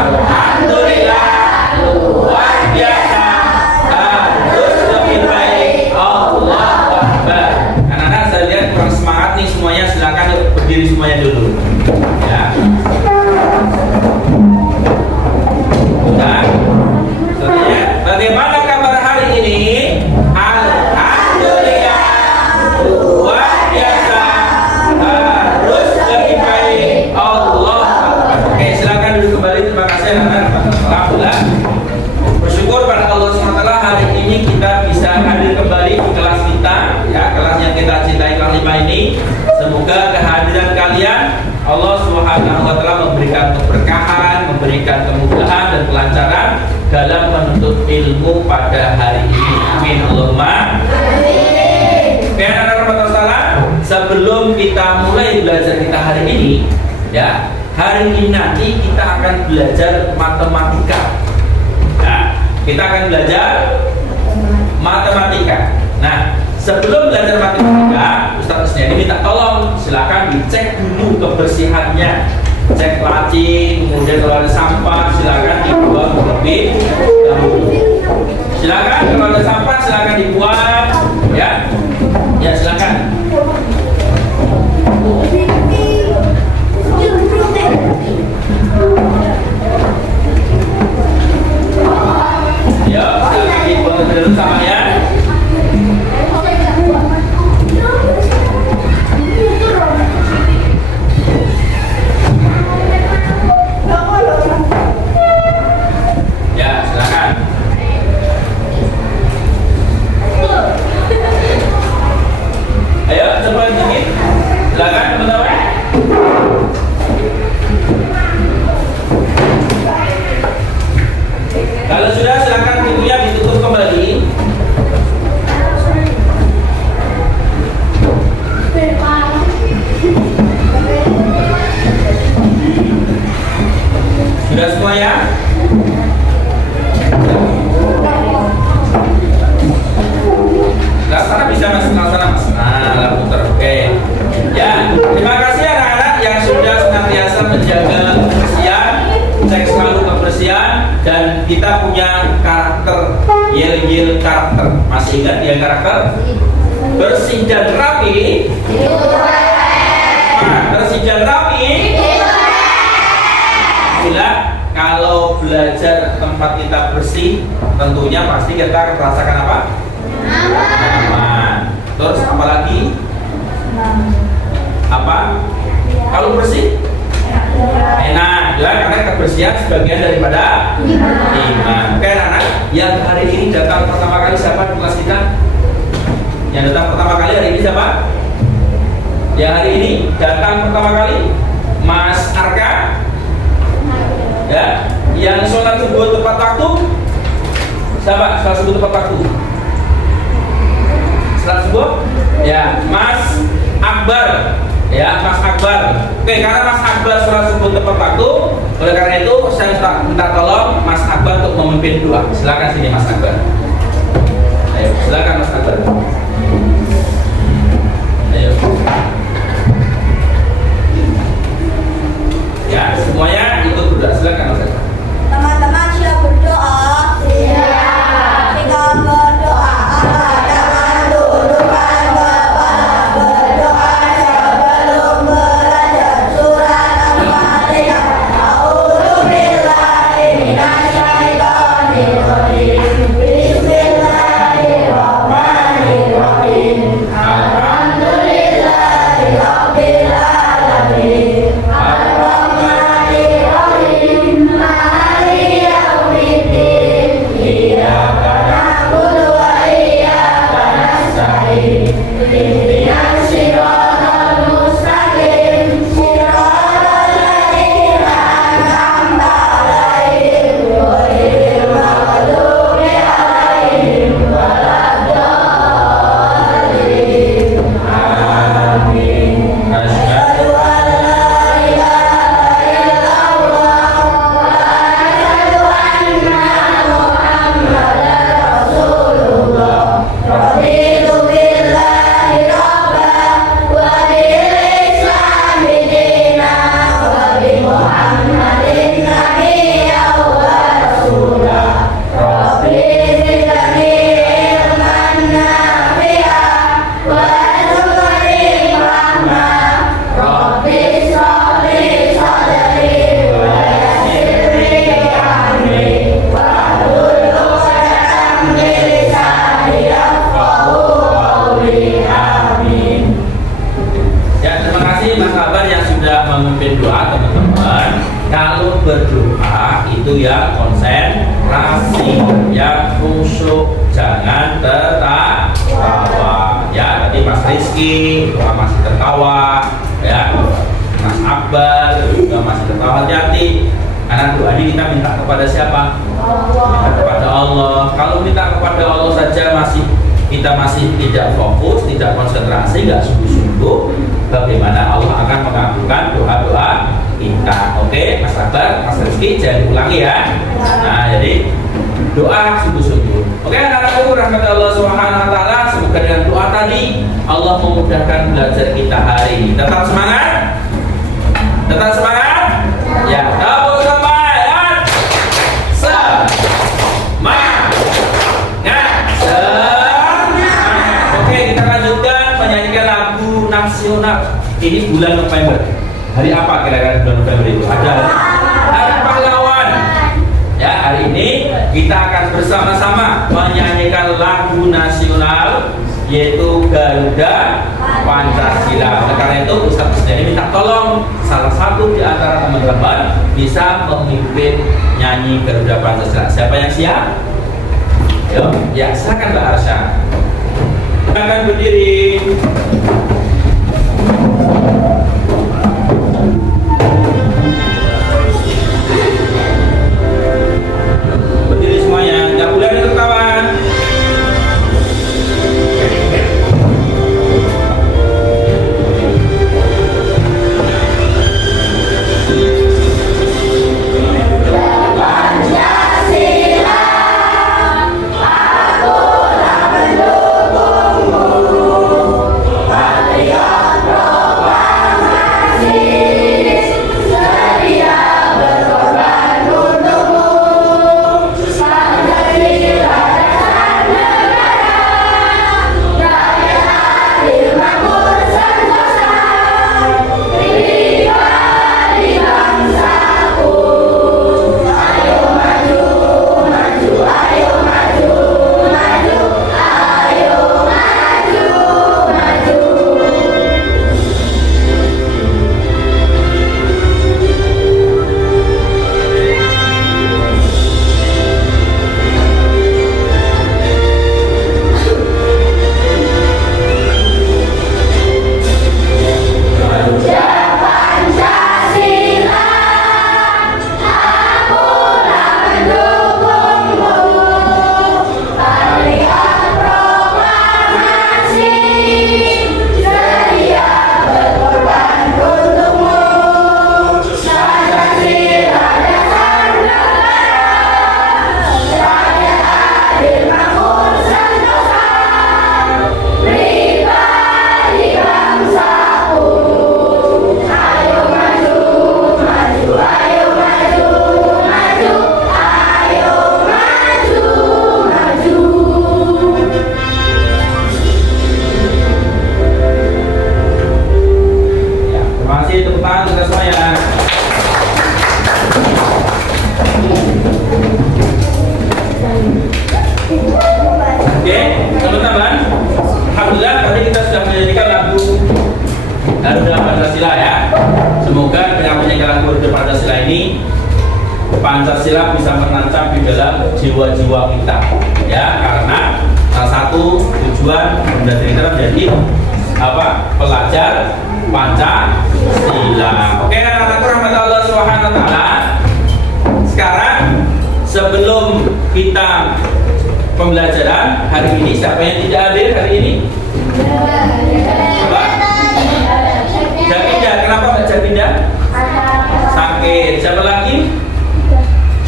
Alhamdulillah, luar biasa, harus lebih baik, Allahu Akbar. Anak-anak saya lihat kurang semangat nih semuanya, silakan yuk berdiri semuanya dulu. Ya. Dan selanjutnya, bagaimana kabar hari ini? Alhamdulillah, luar biasa, harus lebih baik, Allah Akbar. Oke, silakan duduk kembali. Terima kasih anak-anak. Alhamdulillah, bersyukur pada Allah SWT hari ini kita bisa hadir kembali di kelas kita, ya, kelas yang kita cintai, kelas 5 ini. Semoga kehadiran kalian Allah Subhanahu wa taala memberikan keberkahan, memberikan kemudahan dan kelancaran dalam menuntut ilmu pada hari ini. Amin. Allahumma amin. Oke, anak-anak salah, sebelum kita mulai belajar kita hari ini, ya, hari ini nanti kita akan belajar matematika. Nah, kita akan belajar matematika. Nah, sebelum belajar matematika, Ustaz Isniadi minta tolong silakan dicek dulu kebersihannya, cek laci, kemudian kalau ada sampah silakan dibuang terlebih dahulu. Silakan kalau ada sampah silakan dibuang, ya, ya silakan. Ya, silakan dibuang dulu sama ya. Ayo, coba dikit. Silakan teman-teman. Kalau sudah, silakan pintunya ditutup kembali. Sudah semua ya? Nah, sana bisa mas, sana mas. Nah, putar. Oke. Ya, terima kasih anak-anak yang sudah senantiasa menjaga kebersihan, cek selalu kebersihan, dan kita punya karakter yel-yel karakter. Masih ingat ya karakter? Bersih dan rapi. Nah, bersih dan rapi. Bila kalau belajar tempat kita bersih, tentunya pasti kita akan merasakan apa? Aman. Terus apa lagi? Apa? Kalau bersih? Enak. Ya, karena kebersihan sebagian daripada iman. Oke anak-anak, yang hari ini datang pertama kali siapa di kelas kita? Yang datang pertama kali hari ini siapa? Ya, hari ini datang pertama kali Mas Arka. Ya, yang sholat subuh tepat waktu? Siapa? Sholat subuh tepat waktu? Sholat subuh? Ya, Mas Akbar. Ya, Mas Akbar. Oke, karena Mas Akbar sholat subuh tepat waktu, oleh karena itu saya minta tolong Mas Akbar untuk memimpin doa. Silakan sini Mas Akbar. Ayo, silakan Mas Akbar. Ayo. Ya, semuanya ikut berdoa. Silakan Mas Akbar. Teman-teman siap berdoa. Siap. Kita berdoa. Jangan dudukkan kepala, berdoa sebelum belajar surat Al-Fatihah. A'udzubillahi minasyaitonir rajim. Bismillahirrahmanirrahim. Alhamdulillahirabbil alamin. Ar-Rahmanir Rahim. itu ya konsentrasi, ya khusyuk, jangan tertawa. Ya, tadi Mas Rizky masih tertawa, ya Mas Akbar juga masih tertawa. Hati-hati. Karena doa ini kita minta kepada siapa? Minta kepada Allah. Kalau minta kepada Allah saja kita masih tidak fokus, tidak konsentrasi, nggak sungguh-sungguh, bagaimana Allah akan mengabulkan doa-doa kita? Oke, Mas Akbar, Mas Rizky, jangan diulangi ya. Nah, jadi doa sungguh-sungguh. Oke, anak-anakku rahmat Allah Subhanahu wa taala, semoga dengan doa tadi Allah memudahkan belajar kita hari ini. Tetap semangat. Tetap semangat. Ya, double semangat. Semangat. Oke, kita lanjutkan menyanyikan lagu nasional. Ini bulan November. Hari apa kira-kira bulan November itu? Ada Hari Pahlawan. Ya, hari ini kita akan bersama-sama menyanyikan lagu nasional yaitu Garuda Pancasila. Oleh karena itu Ustaz Musdani minta tolong salah satu di antara teman-teman bisa memimpin nyanyi Garuda Pancasila. Siapa yang siap? Yo, ya silakan Mbak Arsya. Akan berdiri. Berdiri semuanya, nggak boleh ada tertawan. Pancasila bisa menancap di dalam jiwa-jiwa kita, ya, karena salah satu tujuan Bunda Trinita menjadi pelajar Pancasila. Oke, anak-anakku rahmat Allah Subhanahu wa taala. Sekarang sebelum kita pembelajaran hari ini, siapa yang tidak hadir hari ini? Mbak Jakinda. Kenapa Mbak Jakinda? Sakit. Siapa lagi?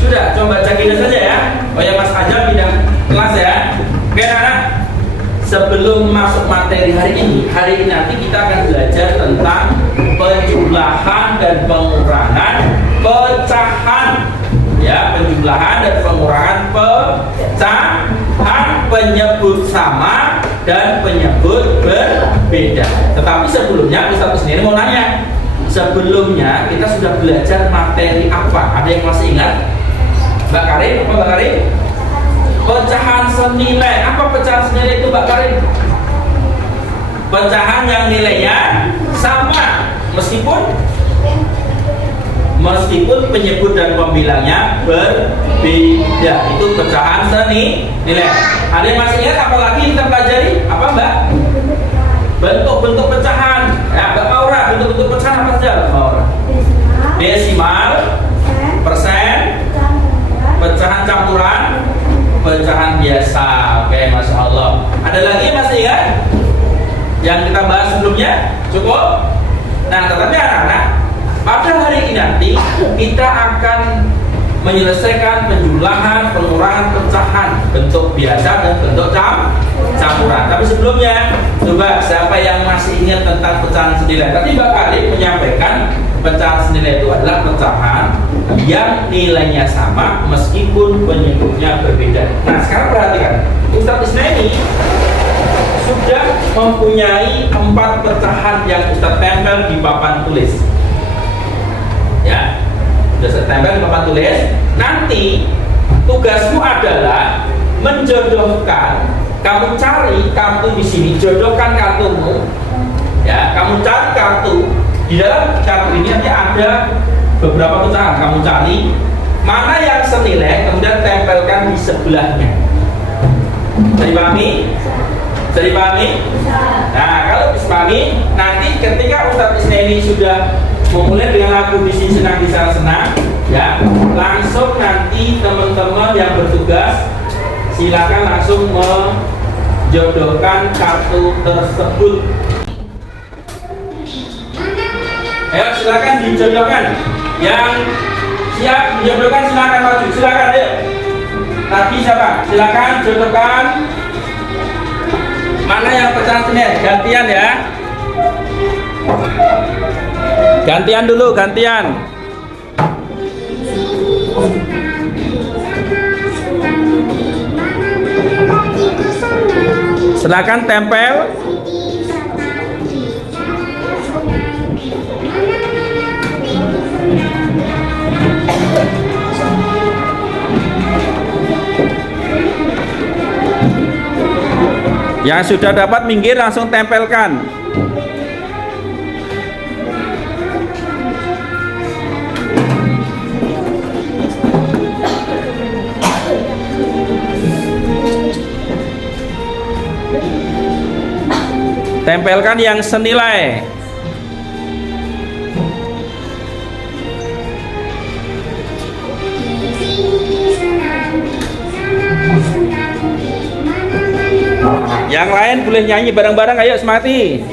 Sudah, coba Jakinda saja ya. Oh ya, Mas Ajam pindah kelas ya. Oke anak-anak, sebelum masuk materi hari ini nanti kita akan belajar tentang penjumlahan dan pengurangan pecahan. Ya, penjumlahan dan pengurangan pecahan, penyebut sama dan penyebut berbeda. Tetapi sebelumnya Ustaz sendiri mau nanya, sebelumnya kita sudah belajar materi apa? Ada yang masih ingat? Mbak Karin, apa Mbak Karin? Pecahan senilai. Apa pecahan senilai itu Mbak Karin? Pecahan yang nilainya sama meskipun meskipun penyebut dan pembilangnya berbeda. Itu pecahan senilai. Ada yang masih ingat apa lagi kita pelajari? Apa Mbak? Bentuk-bentuk pecahan. Ya, Mbak Maura, bentuk-bentuk pecahan apa saja Mbak Maura? Desimal, persen, pecahan campuran, pecahan biasa. Oke, Masya Allah. Ada lagi masih ingat yang kita bahas sebelumnya? Cukup? Nah, tetapi anak-anak, pada hari ini nanti kita akan menyelesaikan penjumlahan, pengurangan pecahan bentuk biasa dan bentuk campuran. Tapi sebelumnya, coba siapa yang masih ingat tentang pecahan senilai? Tadi Mbak Kali menyampaikan pecahan senilai itu adalah pecahan yang nilainya sama meskipun penyebutnya berbeda. Nah, sekarang perhatikan, Ustadz Isnaini sudah mempunyai 4 pecahan yang Ustadz tempel di papan tulis. Ya, sudah saya tempel di papan tulis. Nanti tugasmu adalah menjodohkan. Kamu cari kartu di sini, jodohkan kartumu. Ya, kamu cari kartu. Di dalam kartu ini nanti ada beberapa pecahan. Kamu cari mana yang senilai, kemudian tempelkan di sebelahnya. Bisa dipahami? Bisa dipahami? Nah, kalau bisa dipahami, nanti ketika Ustadz Isnaini sudah memulai dengan lagu di sini senang di sana senang, ya, langsung nanti teman-teman yang bertugas silakan langsung menjodohkan kartu tersebut. Ayo silakan dijodohkan. Yang siap menjodohkan silakan maju. Silakan ayo. Tadi siapa? Silakan jodohkan. Mana yang pecahan senilai? Gantian ya. Gantian dulu, gantian. Silakan tempel. Yang sudah dapat minggir langsung tempelkan. Tempelkan yang senilai. Yang lain boleh nyanyi bareng-bareng, ayo semati.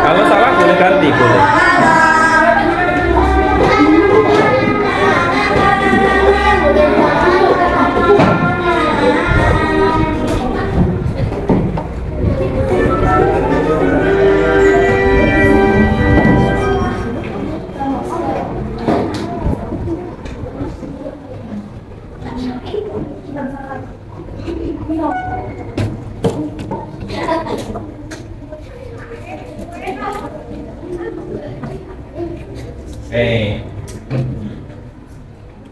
Kalau salah boleh ganti, boleh.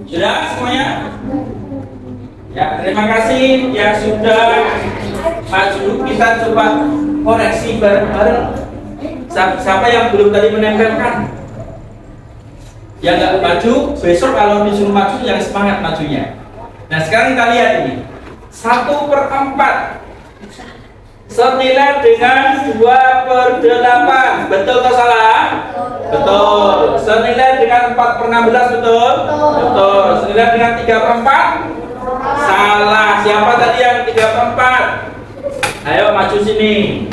Sudah semuanya? Ya, terima kasih yang sudah maju. Kita coba koreksi bareng-bareng. Siapa yang belum tadi menempelkan? Yang nggak maju, besok kalau disuruh maju yang semangat majunya. Nah, sekarang kita lihat ini 1/4 senilai dengan 2/8. Betul atau salah? Betul. Senilai dengan 4/16. Betul? Betul. Senilai dengan 3/4? Salah. Siapa tadi yang 3/4? Ayo maju sini.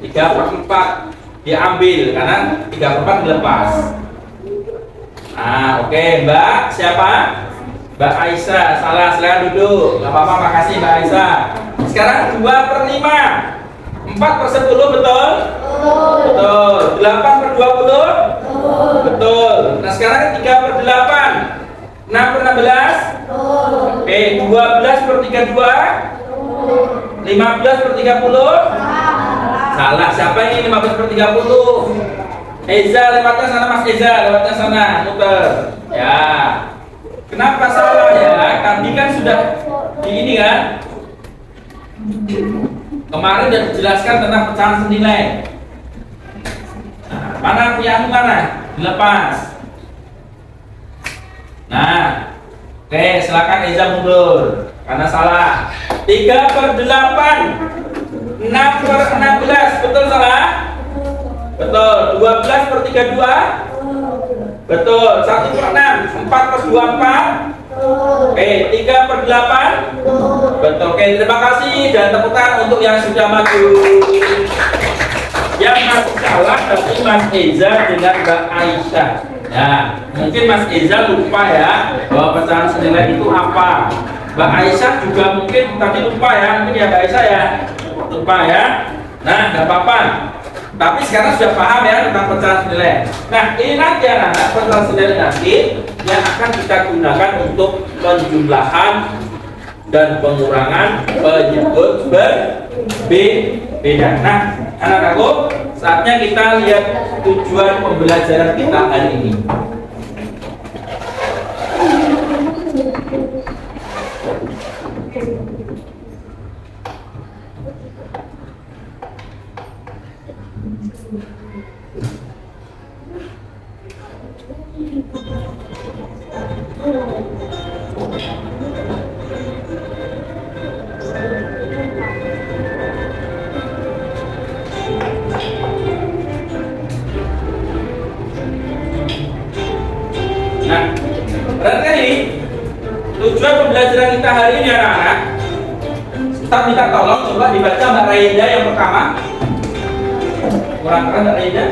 3/4 diambil karena 3/4 dilepas. Nah, oke, Mbak. Siapa? Mbak Aisyah, salah, silakan duduk. Gak apa-apa, makasih Mbak Aisyah. Sekarang 2/5. 4/10 betul? Betul. 8/20? Betul. Nah sekarang 3/8. 6/16? Oke, 12/32? 15/30? Salah. Siapa ini 15/30? Eza, lewatnya sana Mas Eza, lewatnya sana, muter. Ya. Kenapa salah ya? Tadi kan sudah di ini kan? Kemarin sudah dijelaskan tentang pecahan senilai. Nah, mana pianu mana? Dilepas. Nah, oke, silakan Eza mundur karena salah. 3/8, 6/16, betul salah? Betul. 12/32? Betul. 1/6, 4/24? Oke, 3/8? Betul. Oke, terima kasih dan tepuk tangan untuk yang sudah maju. Yang masih salah tapi Mas Eza dengan Mbak Aisyah. Ya, mungkin Mas Eza lupa ya bahwa pecahan senilai itu apa. Mbak Aisyah juga mungkin tadi lupa ya, mungkin ya Mbak Aisyah ya lupa ya. Nah, nggak apa-apa. Tapi sekarang sudah paham ya tentang pecahan senilai. Nah, ini nanti anak-anak pecahan senilai nanti yang akan kita gunakan untuk penjumlahan dan pengurangan penyebut berbeda. Nah, anak-anakku, saatnya kita lihat tujuan pembelajaran kita hari ini. Nah, perhatikan ini tujuan pembelajaran kita hari ini anak-anak. Ustaz minta tolong coba dibaca Mbak Raida yang pertama. Kurang keras Mbak Raida.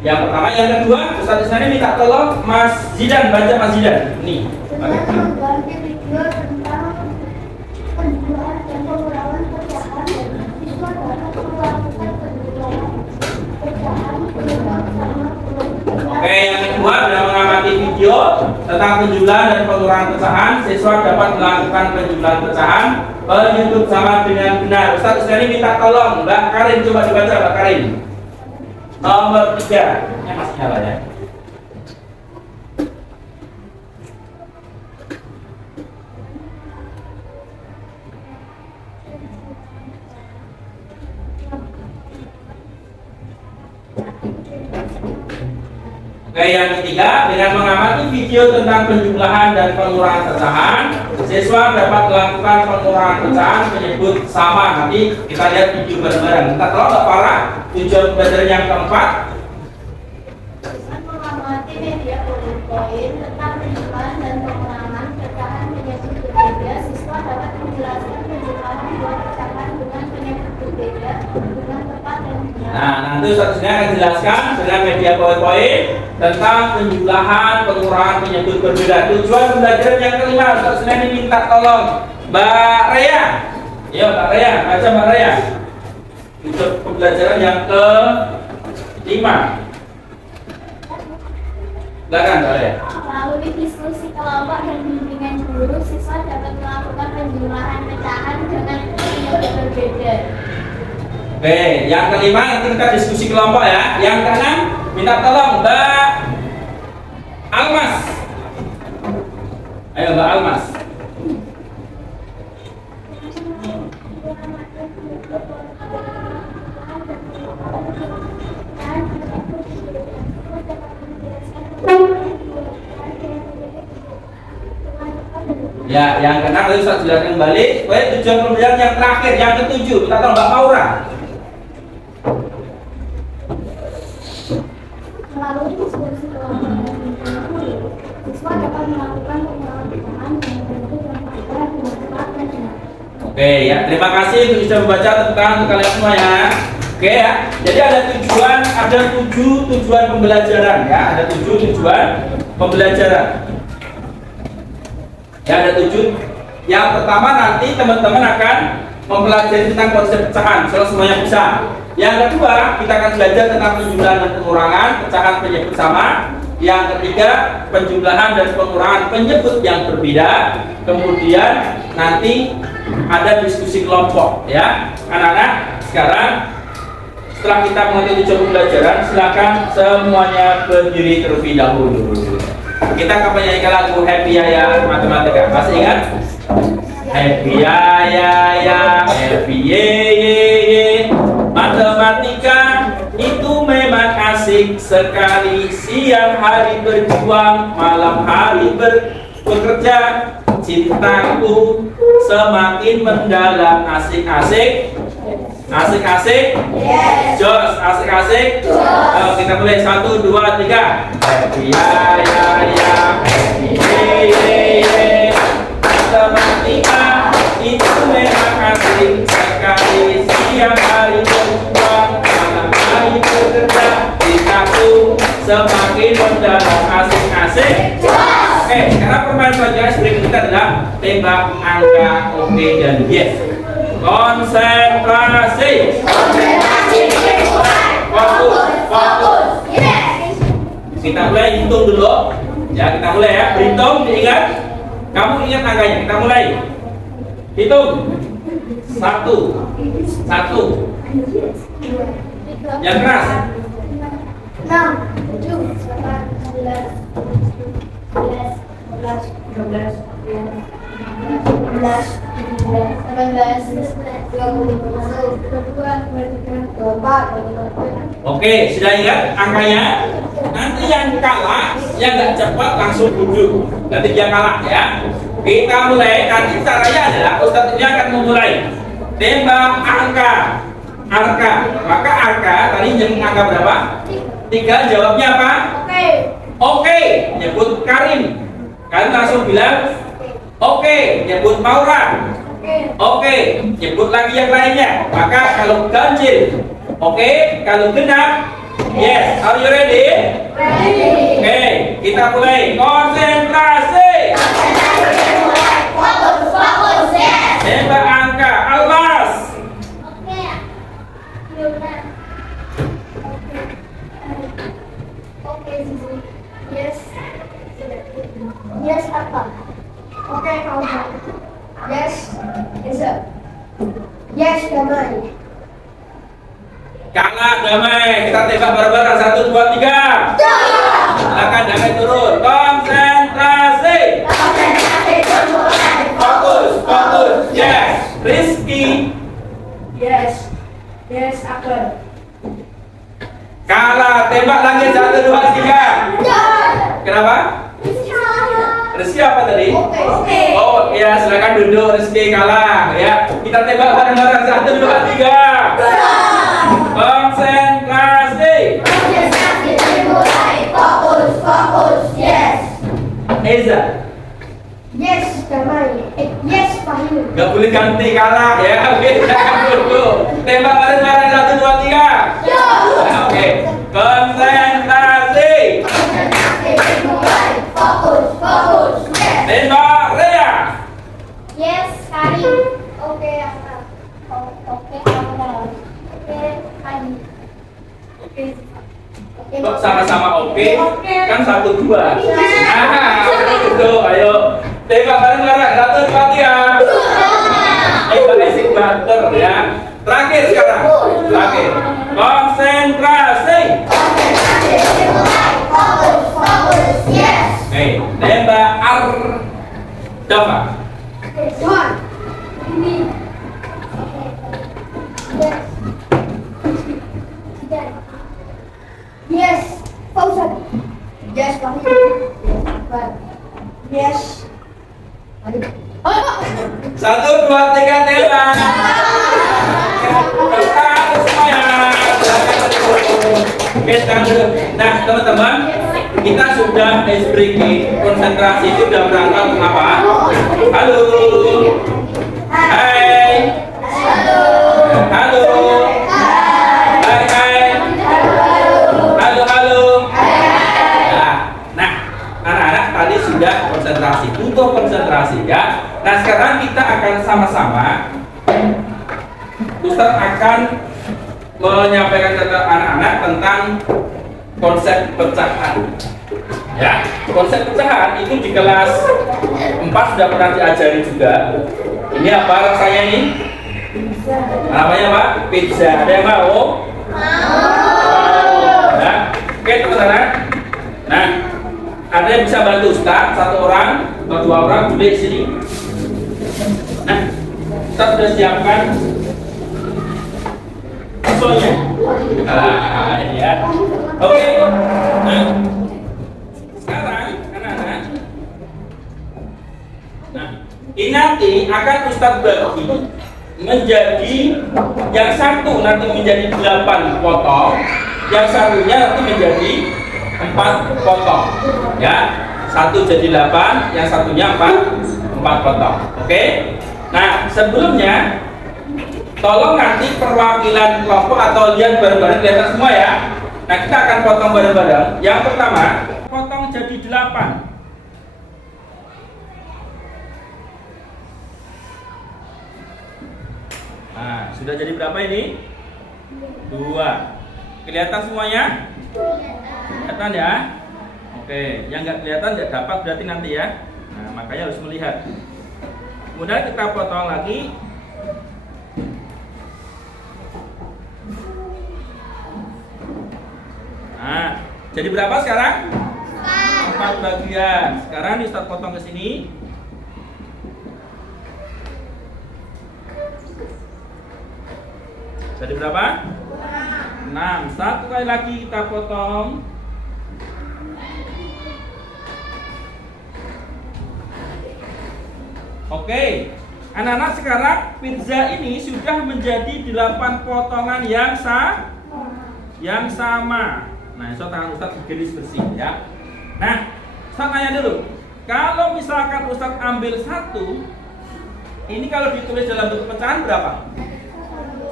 Yang pertama, yang kedua, Ustaz Isnani minta tolong Mas Zidan baca Mas Zidan. Nih. Mengganti video tentang penjualan dan pengurangan pecahan siswa dapat melakukan penjualan pecahan bersama. Oke, yang kedua adalah mengamati video tentang penjumlahan dan pengurangan pecahan. Siswa dapat melakukan penjumlahan pecahan penyebut sama dengan benar. Ustaz Isnani minta tolong Mbak Karin coba dibaca Mbak Karin. Nomor 3. Ini masih nyala ya. Oke, yang ketiga, dengan mengamati video tentang penjumlahan dan pengurangan pecahan, siswa dapat melakukan pengurangan pecahan menyebut sama. Nanti kita lihat video bareng-bareng. Kita tahu nggak para tujuan pembelajaran yang keempat? Dengan mengamati media PowerPoint tentang penjualan dan pengurangan pecahan penyebut berbeda, siswa dapat menjelaskan penjualan dua pecahan dengan penyebut berbeda dengan tepat dan benar. Nah, nanti Ustaz Isnani akan jelaskan dengan media PowerPoint tentang penjumlahan, pengurangan penyebut berbeda. Tujuan pembelajaran yang kelima, Ustaz Isnani minta tolong Mbak Rea. Yo, Mbak Rea, baca Mbak Rea. Tujuan pembelajaran yang kelima. Silakan Mbak Rea. Melalui diskusi kelompok dan bimbingan guru, siswa dapat melakukan penjumlahan pecahan dengan penyebut berbeda. Oke, yang kelima nanti kita diskusi kelompok ya. Yang keenam, minta tolong Mbak Almas. Ayo Mbak Almas. Ya, yang keenam tadi Ustaz jelaskan kembali. Baik, tujuan pembelajaran yang terakhir, yang ketujuh, minta tolong Mbak Maura. Melalui diskusi kelompok dan bimbingan guru, siswa dapat melakukan pengurangan pecahan dengan bentuk yang berbeda dengan tepat dan Oke ya, terima kasih untuk sudah membaca tentang kalian semua ya. Oke ya, jadi ada 7 tujuan pembelajaran ya, ada 7 tujuan pembelajaran. Ya, ada 7. Yang pertama nanti teman-teman akan mempelajari tentang konsep pecahan, kalau semuanya bisa. Yang kedua, kita akan belajar tentang penjumlahan dan pengurangan, pecahan penyebut sama. Yang ketiga, penjumlahan dan pengurangan penyebut yang berbeda. Kemudian nanti ada diskusi kelompok ya. Anak-anak, sekarang setelah kita mengerti tujuan pembelajaran, silakan semuanya berdiri terlebih dahulu. Kita akan menyanyikan lagu Happy Ya Matematika. Masih ingat? Happy ya, happy ye. Matematika itu memang asik sekali. Siang hari berjuang, malam hari bekerja. Cintaku semakin mendalam. Asik-asik. Asik-asik. Yes. Jos, asik-asik. Ayo kita mulai 1, 2, 3. Happy ya, happy ye. Matematika itu memang asik sekali. Siang hari berjuang, malam hari bekerja. Cintaku semakin mendalam. Asik-asik. Oke, sekarang permainan selanjutnya seperti kita adalah tembak angka oke dan yes. Konsentrasi. Fokus. Kita mulai hitung dulu. Ya, kita mulai ya. Berhitung, diingat. Kamu ingat angkanya. Kita mulai. Hitung. 1. Yang keras. 6, 7, 8, 9, 10, 11, 12, 13, 14, 15, 16, 17, 18, 19, 20. Oke, sudah ingat angkanya? Nanti yang kalah, yang nggak cepat langsung duduk. Nanti dia kalah ya. Kita mulai. Nanti caranya adalah Ustadz ini akan memulai tembak angka. Maka angka tadi yang angka berapa? 3. Jawabnya apa? Oke. Nyebut Karin. Karin langsung bilang oke. Nyebut Maura. Oke. Nyebut lagi yang lainnya. Maka kalau ganjil oke, kalau genap yes. Are you ready? Oke, kita mulai. Konsentrasi. Fokus, yes. Tembak angka. Almas. Yes apa? Oke, kamu. Yes, answer. Yes, damai. Kalah damai. Kita tembak bareng-bareng. 1, 2, 3. Silakan damai turun. Konsentrasi. Fokus. Yes. Rizky. Yes, akar. Kalah. Tembak lagi. 1, 2, 3. Kenapa? Rizky apa tadi? Oke. Oh ya, silakan duduk. Rizky kalah ya. Kita tembak bareng-bareng. 1, 2, 3. Konsentrasi. Fokus, yes. Eza. Yes, damai. Yes, Fahim. Gak boleh ganti kalah ya. Oke, silakan duduk. Tembak bareng-bareng. 1, 2, 3. Oke. Konsentrasi. Fokus, yes. Tembak Rea. Yes, Karim. Oke, akar. Oke, akar. Oke, Karim. Oke. Kok sama-sama oke? Kan 1, 2. Nah, itu ayo. Tembak bareng-bareng. 1, 2, 3. Basic banter ya. Terakhir sekarang. Konsentrasi. Fokus, yes. Tembak Ardafa. One. Ini. Yes, Fauzan. Yes, Fahim. Yes. 1, 2, 3 tembak. Semuanya. Oke, sekarang dulu. Nah, teman-teman, kita sudah breaking. Konsentrasi itu sudah berangkat apa? Halo. Hai. Ustaz akan menyampaikan ke anak-anak tentang konsep pecahan. Ya, konsep pecahan itu di kelas 4 sudah pernah diajari juga. Ini apa rasanya ini? Namanya apa? Pizza. Ada yang mau? Ya. Oke teman-teman. Nah, ada yang bisa bantu Ustaz, satu orang atau dua orang duduk di sini. Nah, Ustaz sudah siapkan soalnya. Ini ya. Oke. Nah, sekarang anak-anak. Nah, ini nanti akan Ustaz bagi menjadi yang satu nanti menjadi 8 potong, yang satunya nanti menjadi 4 potong. Ya, satu jadi 8, yang satunya 4 potong. Oke. Nah, sebelumnya tolong nanti perwakilan kelompok atau lihat bareng-bareng kelihatan semua ya. Nah, kita akan potong bareng-bareng. Yang pertama, potong jadi 8. Nah, sudah jadi berapa ini? 2. Kelihatan semuanya? Kelihatan ya? Oke, yang nggak kelihatan nggak dapat berarti nanti ya. Nah, makanya harus melihat. Kemudian kita potong lagi. Nah, jadi berapa sekarang? 4 bagian. Sekarang nih Ustaz potong ke sini. Jadi berapa? 6. Satu kali lagi kita potong. Oke, anak-anak sekarang pizza ini sudah menjadi 8 potongan yang sama. Nah, so tangan Ustaz garis bersih ya. Nah, Ustaz tanya dulu. Kalau misalkan Ustaz ambil 1, ini kalau ditulis dalam bentuk pecahan berapa?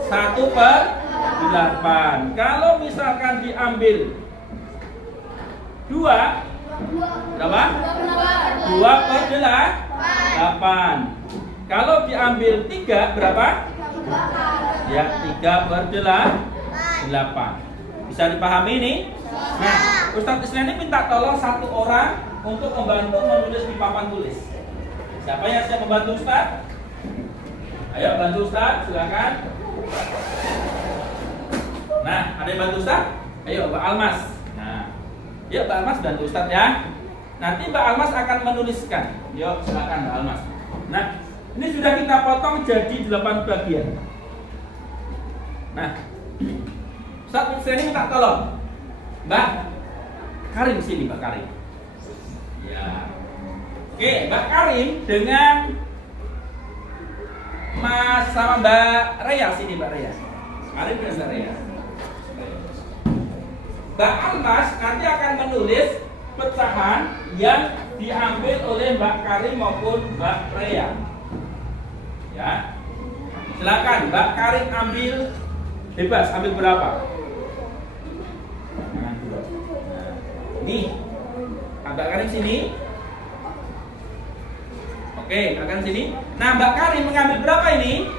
1/8. Kalau misalkan diambil 2, berapa? 2/8. Kalau diambil 3 berapa? Ya, 3/8. Bisa dipahami ini? Nah, Ustaz Isna ini minta tolong satu orang untuk membantu menulis di papan tulis. Siapa yang siap membantu Ustaz? Ayo bantu Ustaz, silakan. Nah, ada yang bantu Ustaz? Ayo Mbak Almas. Nah, yuk Mbak Almas bantu Ustaz ya. Nanti Mbak Almas akan menuliskan. Yuk, silakan Mbak Almas. Nah, ini sudah kita potong jadi 8 bagian. Nah, Ustaz ini minta tolong Mbak Karim sini, Mbak Karim. Ya. Oke, Mbak Karim dengan Mas sama Mbak Rea sini, Mbak Rea. Karim dan Mbak Rea. Mbak Almas nanti akan menulis pecahan yang diambil oleh Mbak Karim maupun Mbak Rea. Ya. Silakan Mbak Karim ambil bebas, ambil berapa? Nih, Mbak Karim sini. Oke, Mbak Karim sini. Nah, Mbak Karim mengambil berapa ini?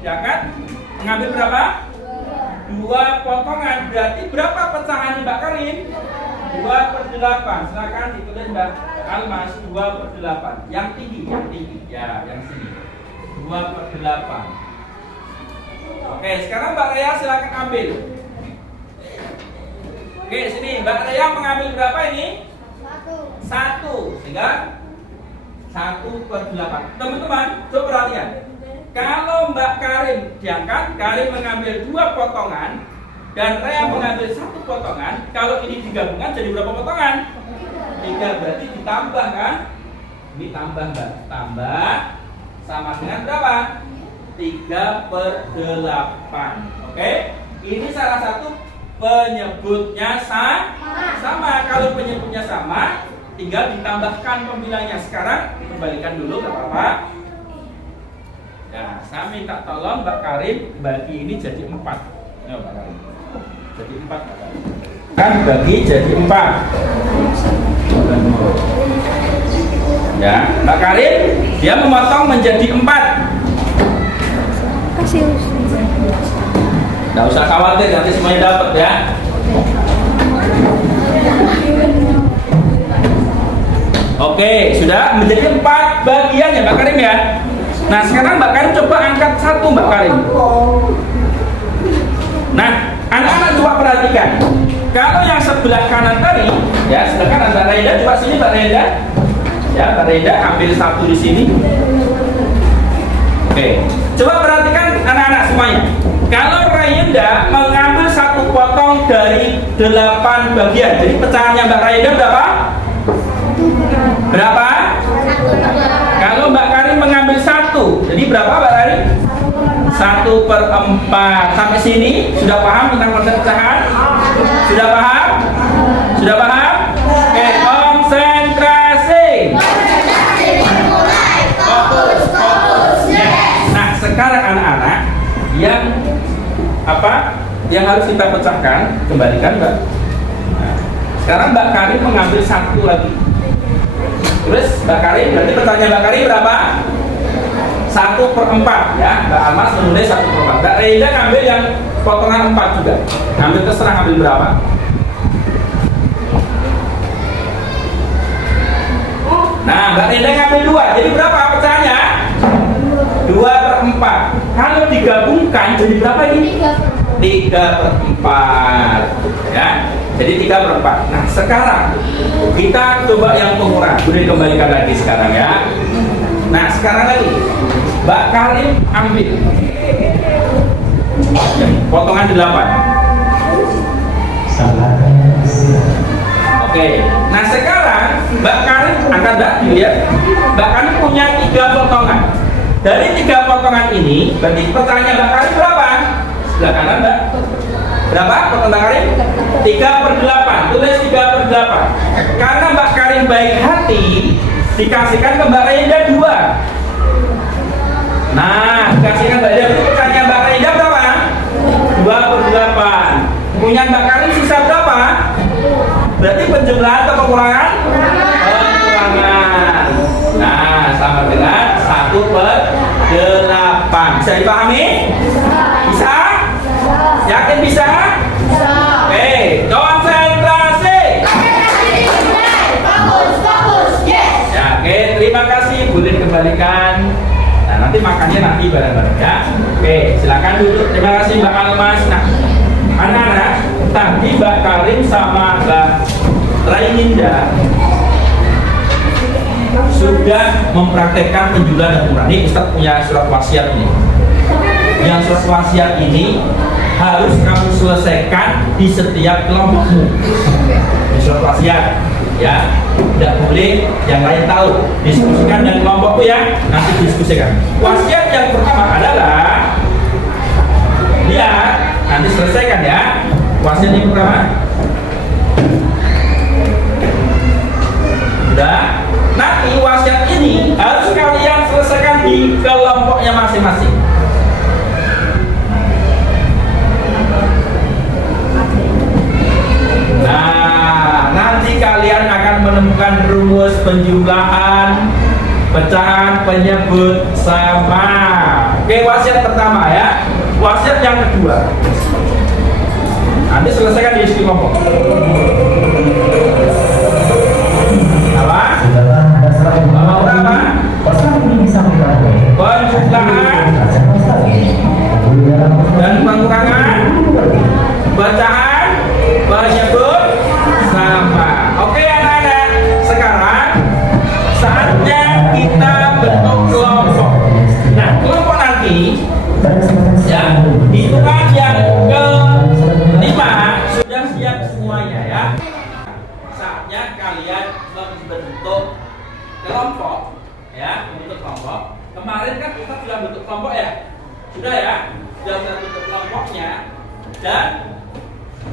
Ya kan? Mengambil berapa? 2 potongan. Berarti berapa pecahan Mbak Karim? 2/8. Silakan ditulis Mbak Almas 2/8. Yang tinggi. Ya, yang sini. 2/8. Oke, sekarang Mbak Rea silakan ambil. Oke, sini Mbak Rea mengambil berapa ini? 1. Sehingga 1/8. Teman-teman, coba perhatian. Kalau Mbak Karim diangkat, Karim mengambil 2 potongan dan Rea mengambil 1 potongan. Kalau ini digabungkan jadi berapa potongan? 3, berarti ditambah kan? Ini tambah Mbak. Tambah sama dengan berapa? 3/8. Oke? Ini salah satu penyebutnya sama. Kalau penyebutnya sama, tinggal ditambahkan pembilangnya. Sekarang dikembalikan dulu, gak apa-apa. Ya, saya minta tolong Mbak Karim bagi ini jadi 4. Ya, Mbak Karim. Jadi 4 Mbak Karim. Kan bagi jadi 4. Ya, Mbak Karim dia memotong menjadi 4. Kasih Nggak usah khawatir, nanti semuanya dapat ya. Oke, sudah menjadi 4 bagian ya Mbak Karim ya. Nah sekarang Mbak Karim coba angkat 1 Mbak Karim. Nah anak-anak coba perhatikan. Kalau yang sebelah kanan tadi, ya sebelah kanan Mbak Renda, coba sini Mbak Renda. Ya Mbak Renda ambil 1 di sini. Oke, coba perhatikan anak-anak semuanya. Kalau Renda mengambil 1 potong dari 8 bagian, jadi pecahannya Mbak Renda berapa? Berapa? Kalau Mbak Karim mengambil 1, jadi berapa Mbak Karim? 1/4. Sampai sini sudah paham tentang konsep pecahan? Sudah paham? Sudah paham? Oke, konsentrasi. Fokus, fokus, yes. Nah, sekarang anak-anak yang yang harus kita pecahkan, kembalikan Mbak. Nah, sekarang Mbak Karim mengambil 1 lagi. Terus Mbak Karim, berarti pertanyaan Mbak Karim berapa? 1/4 ya. Mbak Almas menulis 1/4. Mbak Renda ngambil yang potongan 4 juga. Ngambil terserah ngambil berapa? Nah, Mbak Renda ngambil 2. Jadi berapa pecahannya? 2/4. Kalau digabungkan jadi berapa ini? 3/4 ya. Jadi 3/4. Nah sekarang kita coba yang pengurang. Boleh dikembalikan lagi sekarang ya. Nah sekarang lagi Mbak Karim ambil potongan 8. Oke. Nah sekarang Mbak Karim angkat Mbak dilihat. Mbak Karim punya 3 potongan. Dari 3 potongan ini berarti pertanyaan Mbak Karim berapa? Sebelah kanan Mbak. Berapa potongan Karim? 3/8. Tulis 3/8. Karena Mbak Karim baik hati, dikasihkan ke Mbak Renda 2. Nah, dikasihkan Mbak Renda. Pertanyaan Mbak Renda berapa? 2/8. Punya Mbak Karim sisa berapa? Berarti penjumlahan atau pengurangan? Pengurangan. Nah, sama dengan 1/8. Bisa dipahami? Bisa? Yakin bisa? Oke, konsentrasi. Fokus, fokus, yes. Ya, oke, terima kasih. Boleh dikembalikan. Nah, nanti makannya nanti bareng-bareng ya. Oke, silakan duduk. Terima kasih Mbak Almas. Nah, anak-anak, tadi Mbak Karim sama Mbak Raininda sudah mempraktekkan penjumlahan dan pengurangan. Ini Ustaz punya surat wasiat ini. Yang surat wasiat ini harus kamu selesaikan di setiap kelompokmu. Di surat wasiat, ya, tidak boleh yang lain tahu. Diskusikan dengan kelompokmu ya. Nanti diskusikan. Wasiat yang pertama adalah lihat, nanti selesaikan ya. Wasiat yang pertama. Sudah. Nanti wasiat ini harus kalian selesaikan di kelompoknya masing-masing. Nah, nanti kalian akan menemukan rumus penjumlahan, pecahan, penyebut sama. Oke, wasiat pertama ya. Wasiat yang kedua. Nanti selesaikan di kelompok. Apa? Mau berapa? Penjumlahan dan pengurangan, bacaan, penyebut sama. Oke anak-anak, sekarang saatnya kita bentuk kelompok. Nah, kelompok nanti ya, hitungan yang ke-5 sudah siap semuanya ya. Saatnya kalian membentuk kelompok ya, membentuk kelompok. Kemarin kan kita sudah bentuk kelompok ya. Sudah ya, sudah bentuk kelompoknya. Dan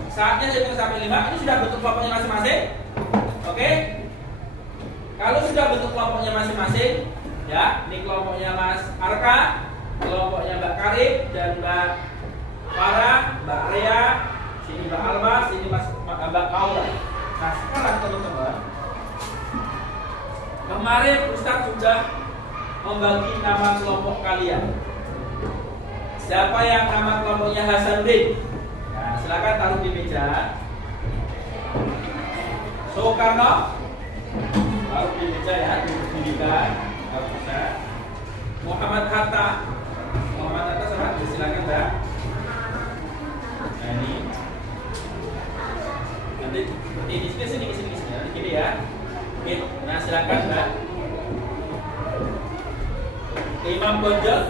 saatnya hitung sampai 5. Ini sudah bentuk kelompoknya masing-masing. Oke. Kalau sudah bentuk kelompoknya masing-masing, ya, ini kelompoknya Mas Arka, kelompoknya Mbak Karim dan Mbak Farah, Mbak Rea, sini Mbak Alma, sini Mbak Paula. Nah, sekarang teman-teman, kemarin Ustaz sudah membagi nama kelompok kalian. Siapa yang nama kelompoknya Hasanuddin? Nah, silakan taruh di meja. Soekarno, taruh di meja ya, didirikan. Kalau bisa. Muhammad Hatta, sama, silakan Mbak. Nah ini, nanti ini sini, nanti gini ya. Oke, nah silakan Mbak. Imam Bonjol,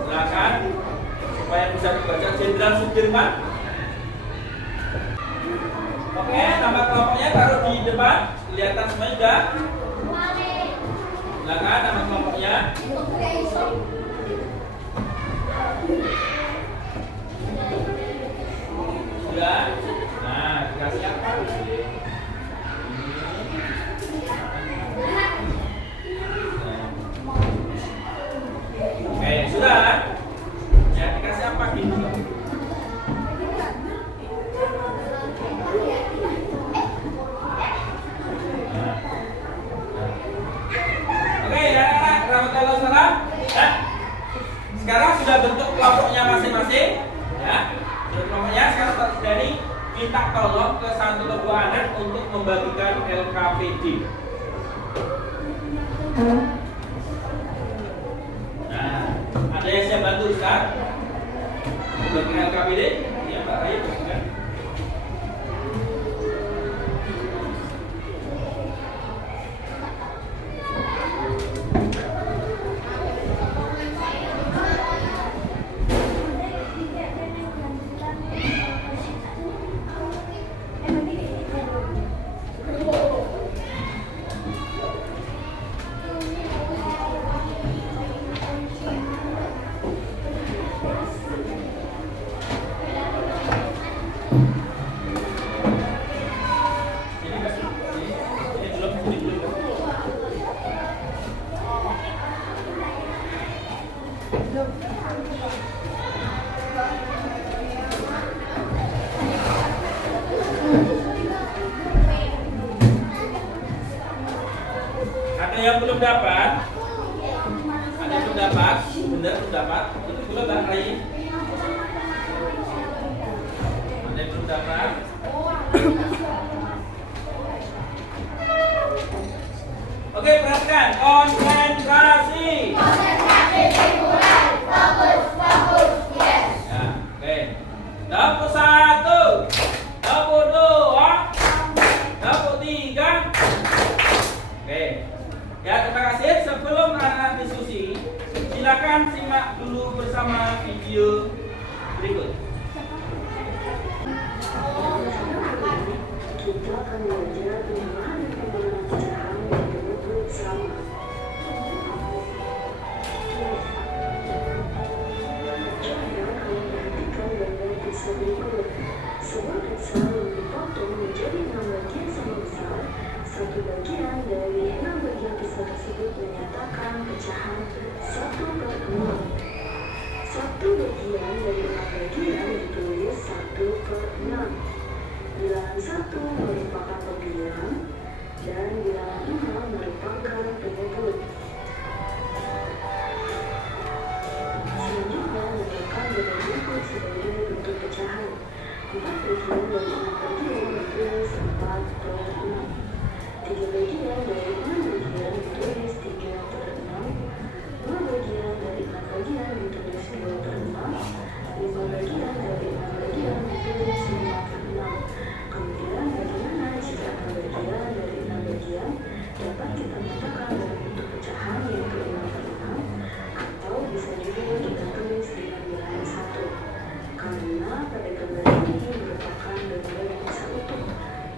silakan supaya bisa dibaca. Jenderal Sudirman. Oke, nama kelompoknya taruh di depan, kelihatan semua juga. Silakan nama kelompoknya. Sudah. Nah, dikasih apa? Oke, sudah. Ya, dikasih apa gitu? Sekarang sudah bentuk kelompoknya masing-masing, ya. Kelompoknya sekarang Pak Dhani minta tolong ke satu atau dua anak untuk membagikan LKPD. Nah, ada yang saya bantu sekarang membagikan LKPD? Ya Pak, ayo. Ya. Ada yang belum dapat? Ada yang belum dapat? Benar belum dapat? Itu belum Mbak Rai? Ada yang belum dapat? Oke, perhatikan, konsentrasi. Yes. Ya, oke. Dapur 1, dapur 2, dapur 3. Oke. Ya, terima kasih. Sebelum anak diskusi, silakan simak dulu bersama video berikut. Kita akan belajar bagaimana penggunaan pecahan yang berbentuk sama. Coba kalian perhatikan gambar pizza berikut. Sebuah pizza yang dipotong menjadi 6 bagian sama besar. Satu bagian dari 6 bagian pizza tersebut menyatakan pecahan 1/6. Satu bagian dari 6 bagian ditulis 1/6. Bilangan 1 merupakan pembilang dan bilangan 6 merupakan penyebut. Selanjutnya, letakkan bentuk berikut sebagai bentuk pecahan. 4 bagian dari 6 bagian ditulis 4/6. 3 bagian dari 6 bagian ditulis 3/6. 2 bagian dari 6 bagian ditulis 2/6. 5 bagian dari 6 bagian ditulis 5/6. Kemudian bagaimana jika 6 bagian dari 6 bagian dapat kita nyatakan dalam bentuk pecahan yaitu 5/6, atau bisa juga kita tulis dengan bilangan 1. Karena pada gambar ini merupakan gambar yang bisa utuh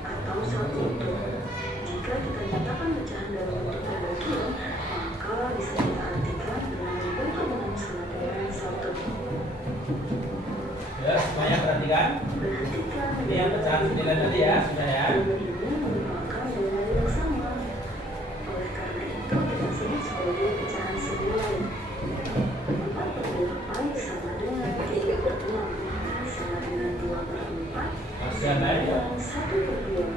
atau satu utuh. Jika kita nyatakan pecahan dalam bentuk pembagian, maka bisa kita artikan dengan bentuk dengan sama dengan 1. Ya, semuanya perhatikan. Ini yang pecahan 9 tadi ya, sudah ya. Ini merupakan gambar yang sama. Oleh karena itu kita sebut sebagai pecahan 9. 4/8 sama dengan 3/6, sama dengan 2/4, Masih ada ya? 1/2.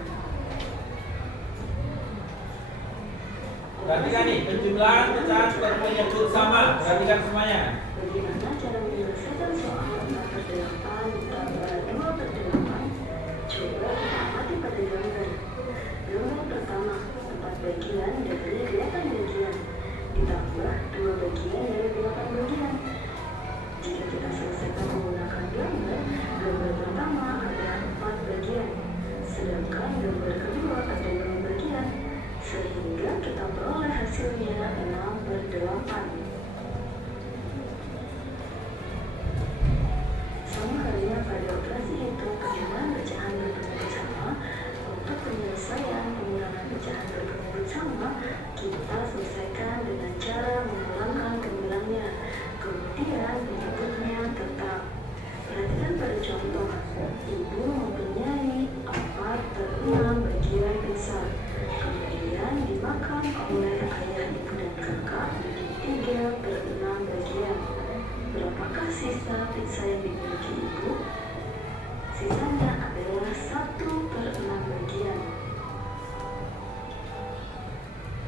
Perhatikan nih, penjumlahan pecahan berpenyebut sama. Perhatikan semuanya. Bagaimana cara menyelesaikan soal 4/8 tambah 2/8? Coba kita amati pada gambar. Gambar pertama, 4 bagian dari 8 bagian ditambah 2 bagian dari 8 bagian. Jika kita selesaikan menggunakan gambar, gambar pertama ada 4 bagian, sedangkan gambar kedua ada 2 bagian, sehingga kita peroleh hasilnya 6/8. Sama halnya pada operasi hitung pengurangan pecahan berpengurutan sama. Untuk penyelesaian pengurangan pecahan berpengurutan sama, kita selesaikan dengan cara mengurangkan gemilangnya, kemudian menyebutnya tetap. Perhatikan pada contoh, ibu mempunyai 4/6 bagian pizza, kemudian dimakan oleh ayah, ibu, dan kakak 3/6 bagian. Berapakah sisa pizza yang dimiliki ibu? Sisanya adalah 1/6 bagian.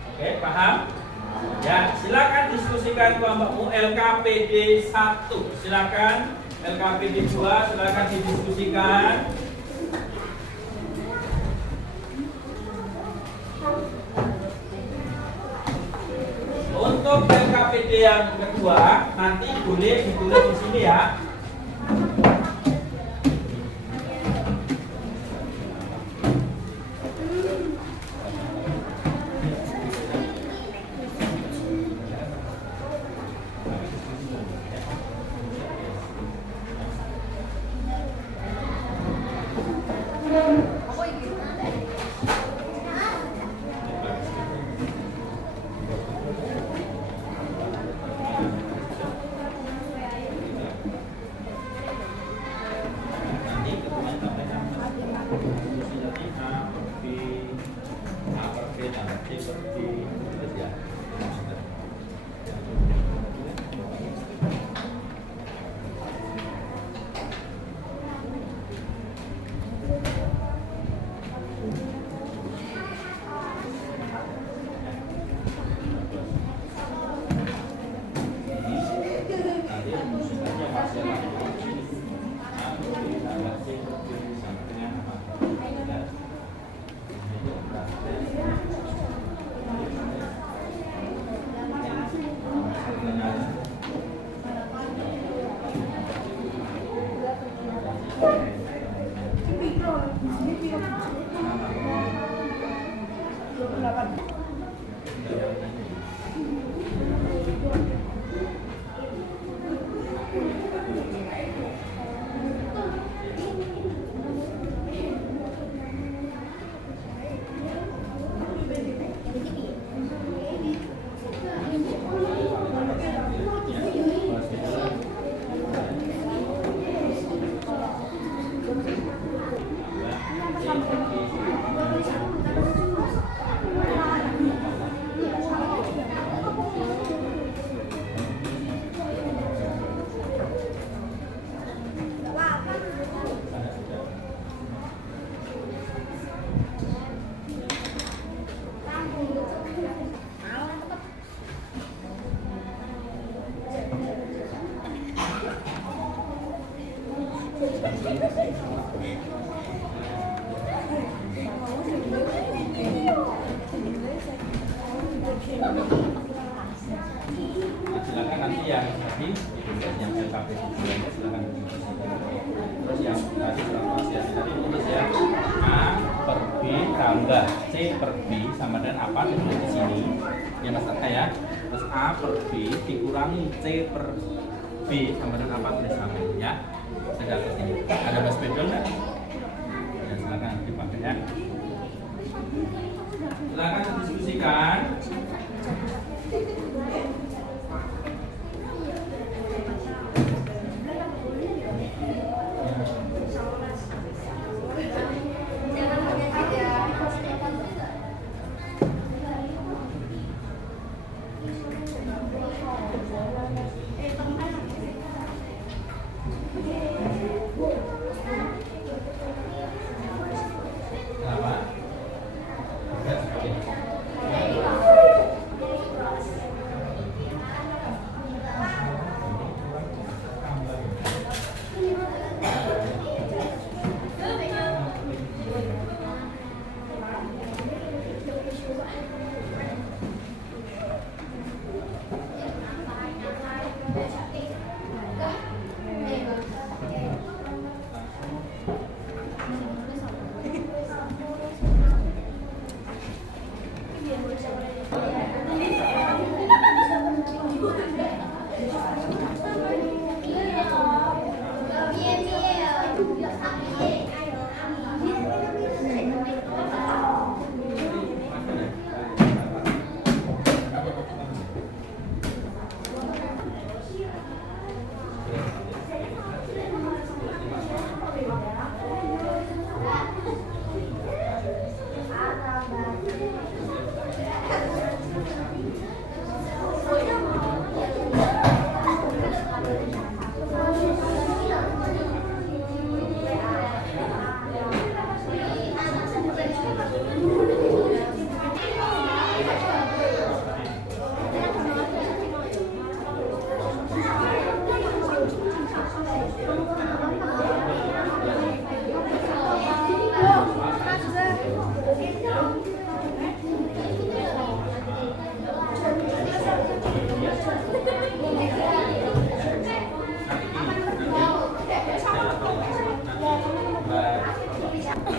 Oke, paham? Ya, silakan diskusikan kelompokmu LKPD 1. Silakan LKPD 2, silakan didiskusikan. Untuk LKPD yang kedua, nanti boleh ditulis di sini ya. Silakan nanti yang tadi yang LKPD nya silakan didiskusikan. Terus yang tadi translasi tadi tulis ya, A per B tambah C per B sama dengan apa ditulis di sini ya Mas Aka ya. Terus A per B dikurangi C per B sama dengan apa tulis sama ya. Sudah ke sini. Ada bahasa spesial nggak? Ya silakan dipakai ya. Silakan didiskusikan. Kenapa?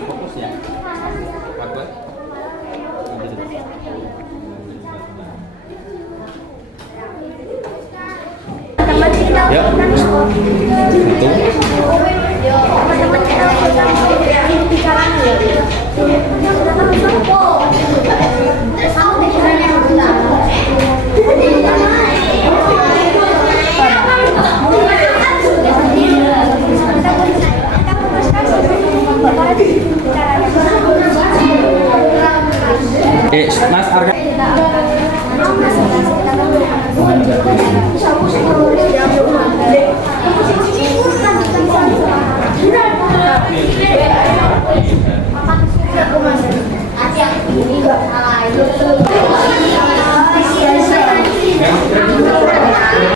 Fokus ya. Bagus. Yuk. Mas Arga.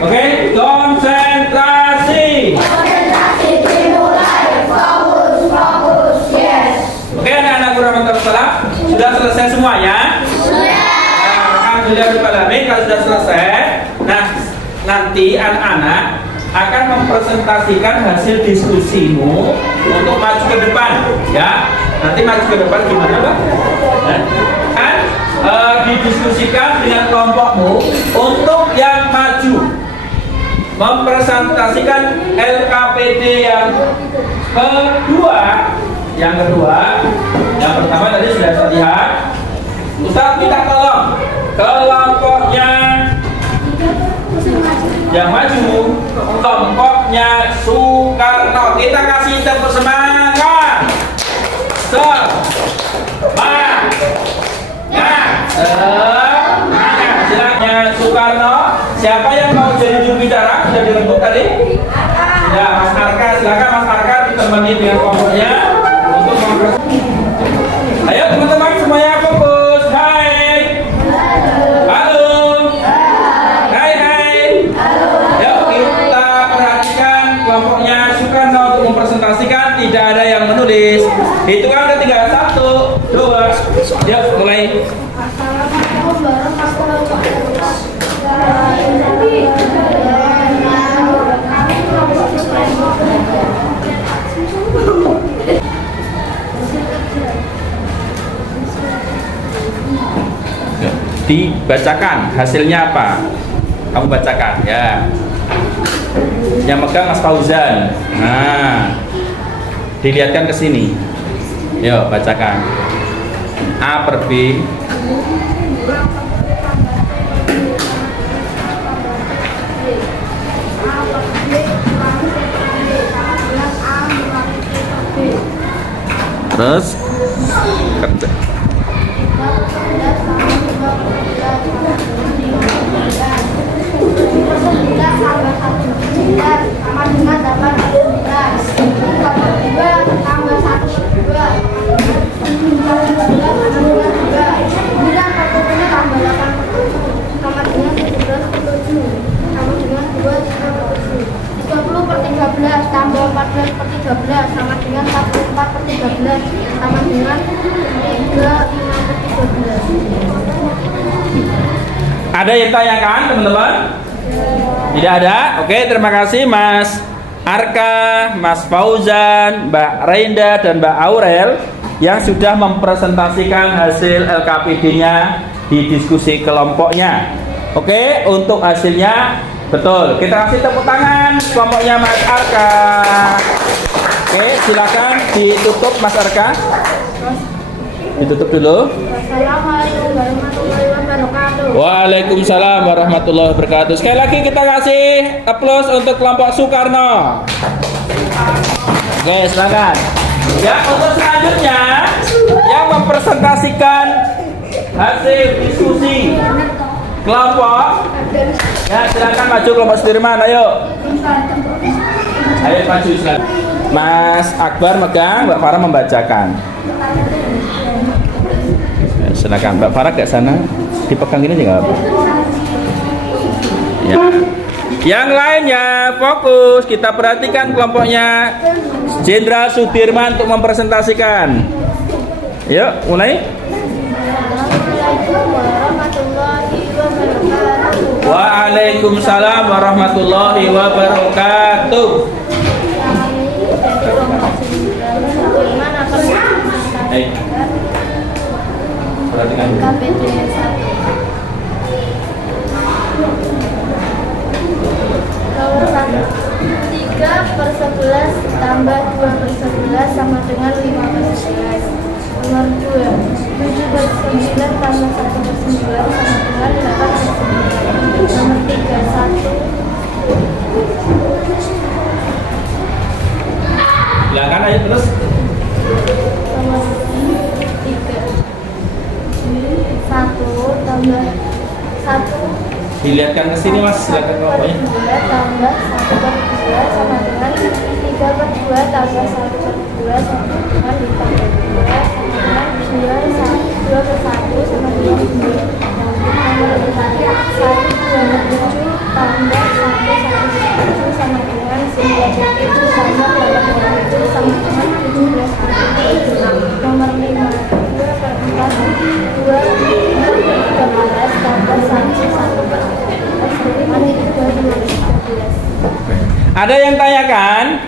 Oke, konsentrasi. Oke, anak-anak rahmatullah, sudah selesai semuanya? Alhamdulillah kalau sudah selesai. Nah, nanti anak-anak akan mempresentasikan hasil diskusimu untuk maju ke depan, ya. Nanti maju ke depan gimana, Pak? Kan didiskusikan dengan kelompokmu untuk yang maju mempresentasikan LKPD yang kedua. Yang pertama tadi sudah saya lihat. Ustaz minta tolong kelompoknya yang maju, kelompoknya Soekarno. Kita kasih tepuk semangat. Silahnya Soekarno. Siapa yang mau jadi juru bicara? Sudah dirembuk tadi? Ya, Mas Arka. Silakan Mas Arka ditemani dengan kelompoknya untuk mempresentasikan. Ayo teman-teman semuanya fokus. Hai. Halo. Hai. Yuk kita perhatikan kelompoknya Soekarno untuk mempresentasikan. Tidak ada yang menulis. Hitungan udah tinggal 1, 2. Yuk mulai. Dibacakan hasilnya apa? Kamu bacakan ya. Yang megang Mas Fauzan. Nah, dilihatkan ke sini. Yuk bacakan. A per B. Terus kerja. Tambah 14 per 13 sama dengan 44 per 13 sama dengan 35 per 13. Ada yang tanyakan teman-teman? Tidak ada? Oke, terima kasih Mas Arka, Mas Fauzan, Mbak Reinda, dan Mbak Aurel yang sudah mempresentasikan hasil LKPD-nya di diskusi kelompoknya. Oke, untuk hasilnya betul. Kita kasih tepuk tangan kelompoknya Mas Arka. Oke, silakan ditutup Mas Arka. Ditutup dulu. Assalamualaikum warahmatullahi wabarakatuh. Waalaikumsalam warahmatullahi wabarakatuh. Sekali lagi kita kasih aplaus untuk kelompok Soekarno. Oke, silakan. Ya, untuk selanjutnya yang mempresentasikan hasil diskusi kelompok. Ya, silakan maju kelompok Sudirman. Ayo. Ayo maju silakan. Mas Akbar megang, Mbak Farah membacakan. Ya, silakan Mbak Farah ke sana. Dipegang gini aja nggak apa. Ya. Yang lainnya fokus, kita perhatikan kelompoknya Jenderal Sudirman untuk mempresentasikan. Yuk, mulai. Waalaikumsalam warahmatullahi wabarakatuh. Perhatikan. KPD 1. Nomor 3/11 tambah 2/11 sama dengan 5/11. Nomor 2, 7/9 tambah 1/9 sama dengan 8/9. Nomor 3, 1. Silakan ayo terus. Nomor 3, 1 tambah 1. Dilihatkan ke sini Mas, silakan kelompoknya. 2 tambah 1/2 sama dengan 3/2 tambah 1/2 sama dengan 5/2 sama dengan 2/1 sama dengan 2. Nomor 1/7 tambah 1/1 sama dengan 9 tambah 8 sama dengan 17. Nomor 5, 2/4 2/13 tambah 1/1 Ada yang tanyakan?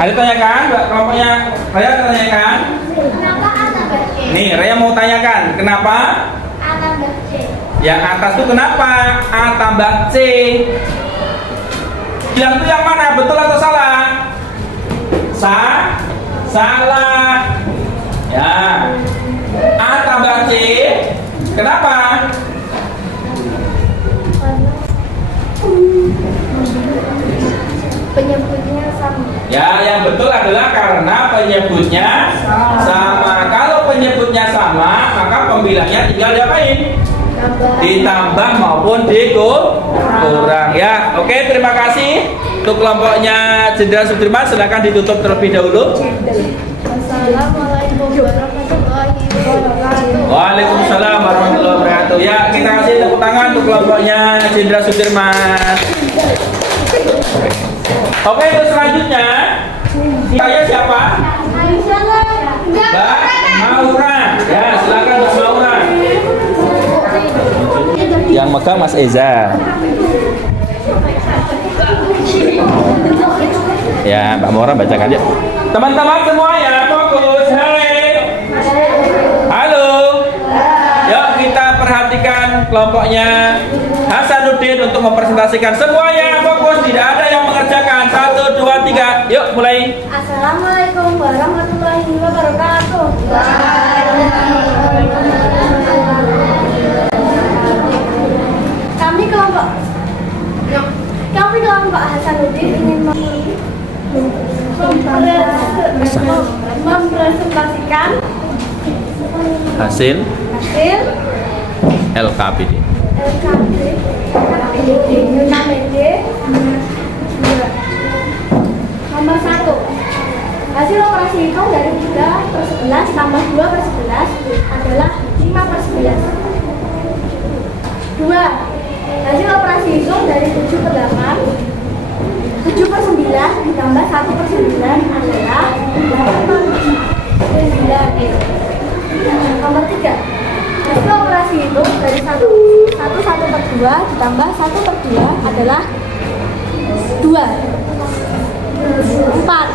Ada tanyakan? Mbak kelompoknya Raya tanyakan? Kenapa A tambah C? Nih, Raya mau tanyakan, kenapa? A tambah C. Yang atas itu kenapa? A tambah C. Yang itu yang mana? Betul atau salah? Salah. Ya. A tambah C. Kenapa? Penyebutnya sama. Ya, yang betul adalah karena penyebutnya sama. Kalau penyebutnya sama, maka pembilangnya tinggal diapain? Ditambah maupun dikurang. Ya, oke, terima kasih. Untuk kelompoknya Jenderal Sudirman, silakan ditutup terlebih dahulu. Assalamualaikum warahmatullahi wabarakatuh. Waalaikumsalam warahmatullahi wabarakatuh. Ya, kita kasih tepuk tangan untuk kelompoknya Jenderal Sudirman. Oke, untuk selanjutnya saya siapa? Mbak Maura. Ya, silakan Mbak Maura. Yang megang Mas Eza. Ya, Mbak Maura bacakan ya. Teman-teman semuanya fokus. Hai. Halo. Yuk kita perhatikan kelompoknya Hasanuddin untuk mempresentasikan. Semuanya fokus, tidak ada yang mengerjakan. 1, 2, 3. Yuk mulai. Assalamualaikum warahmatullahi wabarakatuh. Kami kelompok Hasanuddin ingin mempresentasikan Hasil LKPD. Nomor 1, hasil operasi hitung dari 3/11 tambah 2/11 adalah 5/11. 2, hasil operasi hitung dari 7/8 7/9 ditambah 1/9 adalah 8/9. Nomor 3, hasil operasi hitung dari 1/2 ditambah ditambah 1/2 adalah 2. 4.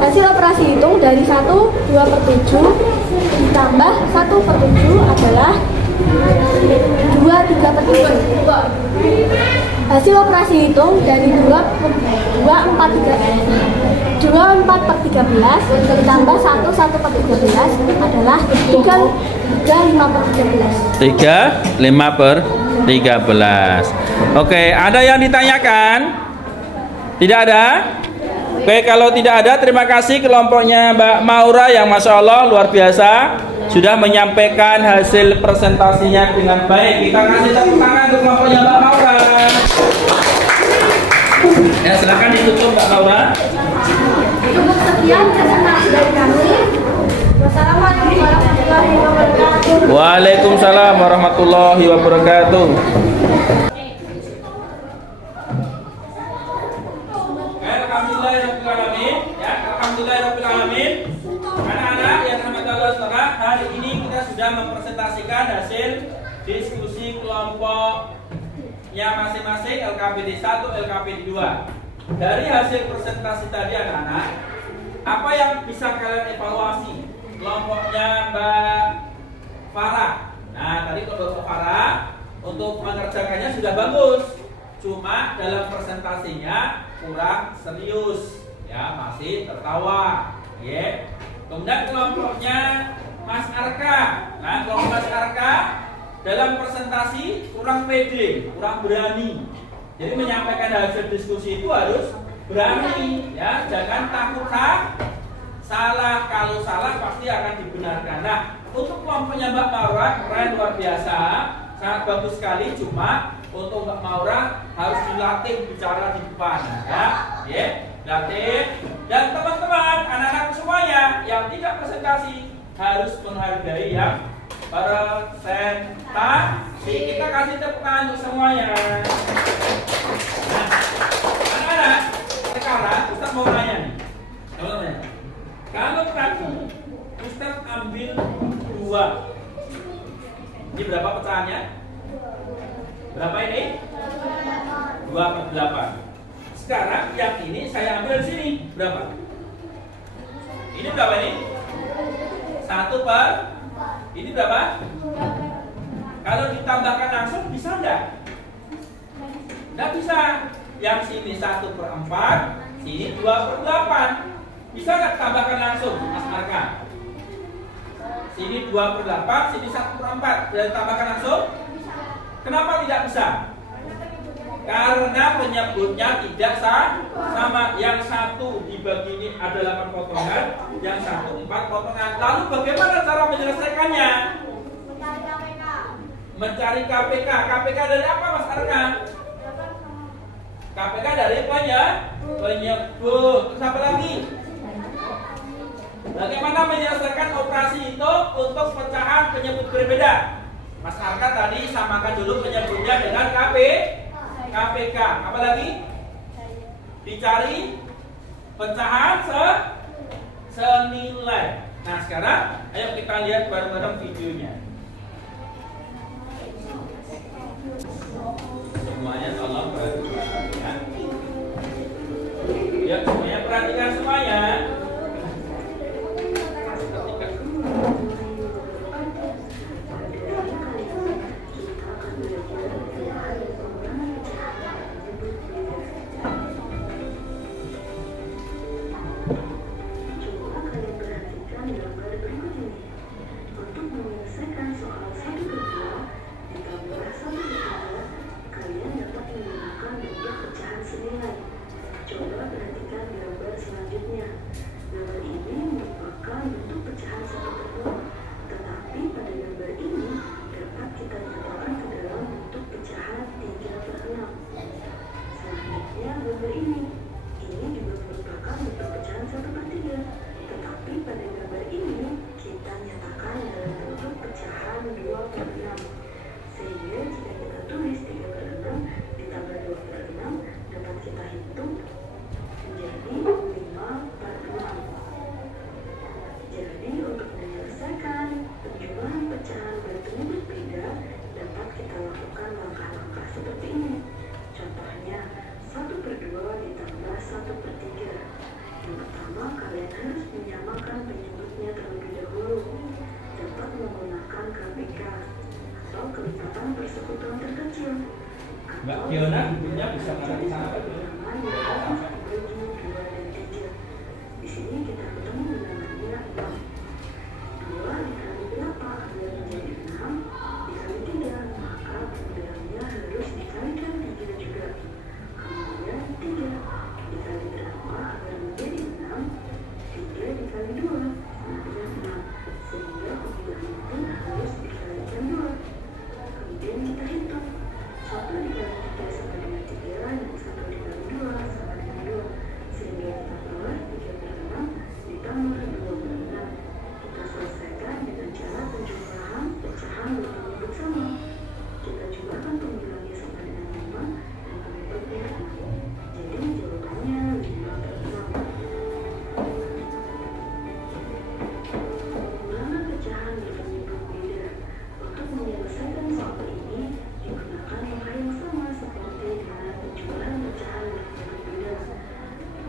Hasil operasi hitung dari 1 2/7 ditambah 1/7 adalah 2 3/7. Hasil operasi hitung dari 24/13 ditambah 1/13 adalah 35/13. 35/13. Oke, ada yang ditanyakan? Tidak ada? Oke, kalau tidak ada, terima kasih kelompoknya Mbak Maura yang Masya Allah luar biasa sudah menyampaikan hasil presentasinya dengan baik. Kita kasih tepuk tangan untuk kelompoknya Mbak Maura. Ya, silakan ditutup Mbak Maura. Cukup sekian presentasi dari kami. Wassalamualaikum warahmatullahi wabarakatuh. Waalaikumsalam warahmatullahi wabarakatuh. Alhamdulillahirrahmanirrahim. Ya, alhamdulillahirrahmanirrahim. Anak-anak yang rahmat Allah Ta'ala, hari ini kita sudah mempresentasikan hasil diskusi kelompoknya masing-masing LKPD 1, LKPD 2. Dari hasil presentasi tadi anak-anak, apa yang bisa kalian evaluasi? Kelompoknya Mbak Farah. Nah, tadi kelompok Farah untuk mengerjakannya sudah bagus. Cuma dalam presentasinya kurang serius, ya, masih tertawa, ya. Kemudian kelompoknya Mas Arka. Nah, kelompok Mas Arka dalam presentasi kurang pede, kurang berani. Jadi menyampaikan hasil diskusi itu harus berani, ya, jangan takut salah. Kalau salah pasti akan dibenarkan. Nah, untuk kelompoknya Mbak Maura keren luar biasa, sangat bagus sekali. Cuma untuk Mbak Maura harus dilatih bicara di depan, ya, latih. Dan teman-teman, anak-anak semuanya yang tidak presentasi harus menghargai yang presentasi. Kita kasih tepuk tangan untuk semuanya. Nah, anak-anak, sekarang Ustaz mau nanya nih, teman-teman. Kalau tadi Ustaz ambil 2, ini berapa pecahannya? Berapa ini? 2/8. Sekarang yang ini saya ambil di sini. Berapa? Ini berapa ini? 1/4. Ini berapa? Kalau ditambahkan langsung bisa enggak? Enggak bisa. Yang sini 1/4, sini 2/8. Bisa enggak tambahkan langsung, Mas Arka? Sini 2/8, sini 1/4. Bisa ditambahkan langsung? Kenapa tidak bisa? Karena penyebutnya tidak sama. Yang satu dibagi ini ada 8 potongan, yang satu 4 potongan. Lalu bagaimana cara menyelesaikannya? Mencari KPK. KPK dari apa, Mas Arka? KPK dari penyebut. Terus apa lagi? Bagaimana menyelesaikan operasi itu untuk pecahan penyebut berbeda? Mas Arka tadi samakan dulu penyebutnya dengan KPK. Apa lagi? Dicari pecahan senilai. Nah, sekarang ayo kita lihat bareng-bareng videonya. Semuanya tolong perhatikan. Ya, semuanya perhatikan semuanya. Pecahan berbentuk berbeda dapat kita lakukan langkah-langkah seperti ini. memasang persekutuan terkecil. Mbak Fiona ibunya bisa ngarang di sana kan? Dibagi 2 dan 3. Di sini kita ketemu bilangannya 6. 2 dikali berapa agar menjadi 6? Dikali 3, maka bilangnya harus dikalikan 3 juga. Kemudian 3 dikali berapa agar menjadi 6? 3 dikali 2 sama dengan 6. Sehingga pembilang itu harus dikalikan 2. Kemudian kita hitung. 1 dikali 3 sama dengan 3 dan 1 dikali 2 sama dengan 2. Sehingga kita peroleh 3 per 6 ditambah 2 per 6. Kita selesaikan dengan cara penjumlahan pecahan berpenyebut sama. Kita jumlahkan pembilangnya sama dengan 5 dan penyebutnya 6. Jadi jawabannya 5 per 6. Pengulangan pecahan berpenyebut beda. Untuk menyelesaikan soal ini digunakan langkah yang sama seperti dengan penjumlahan pecahan berpenyebut beda.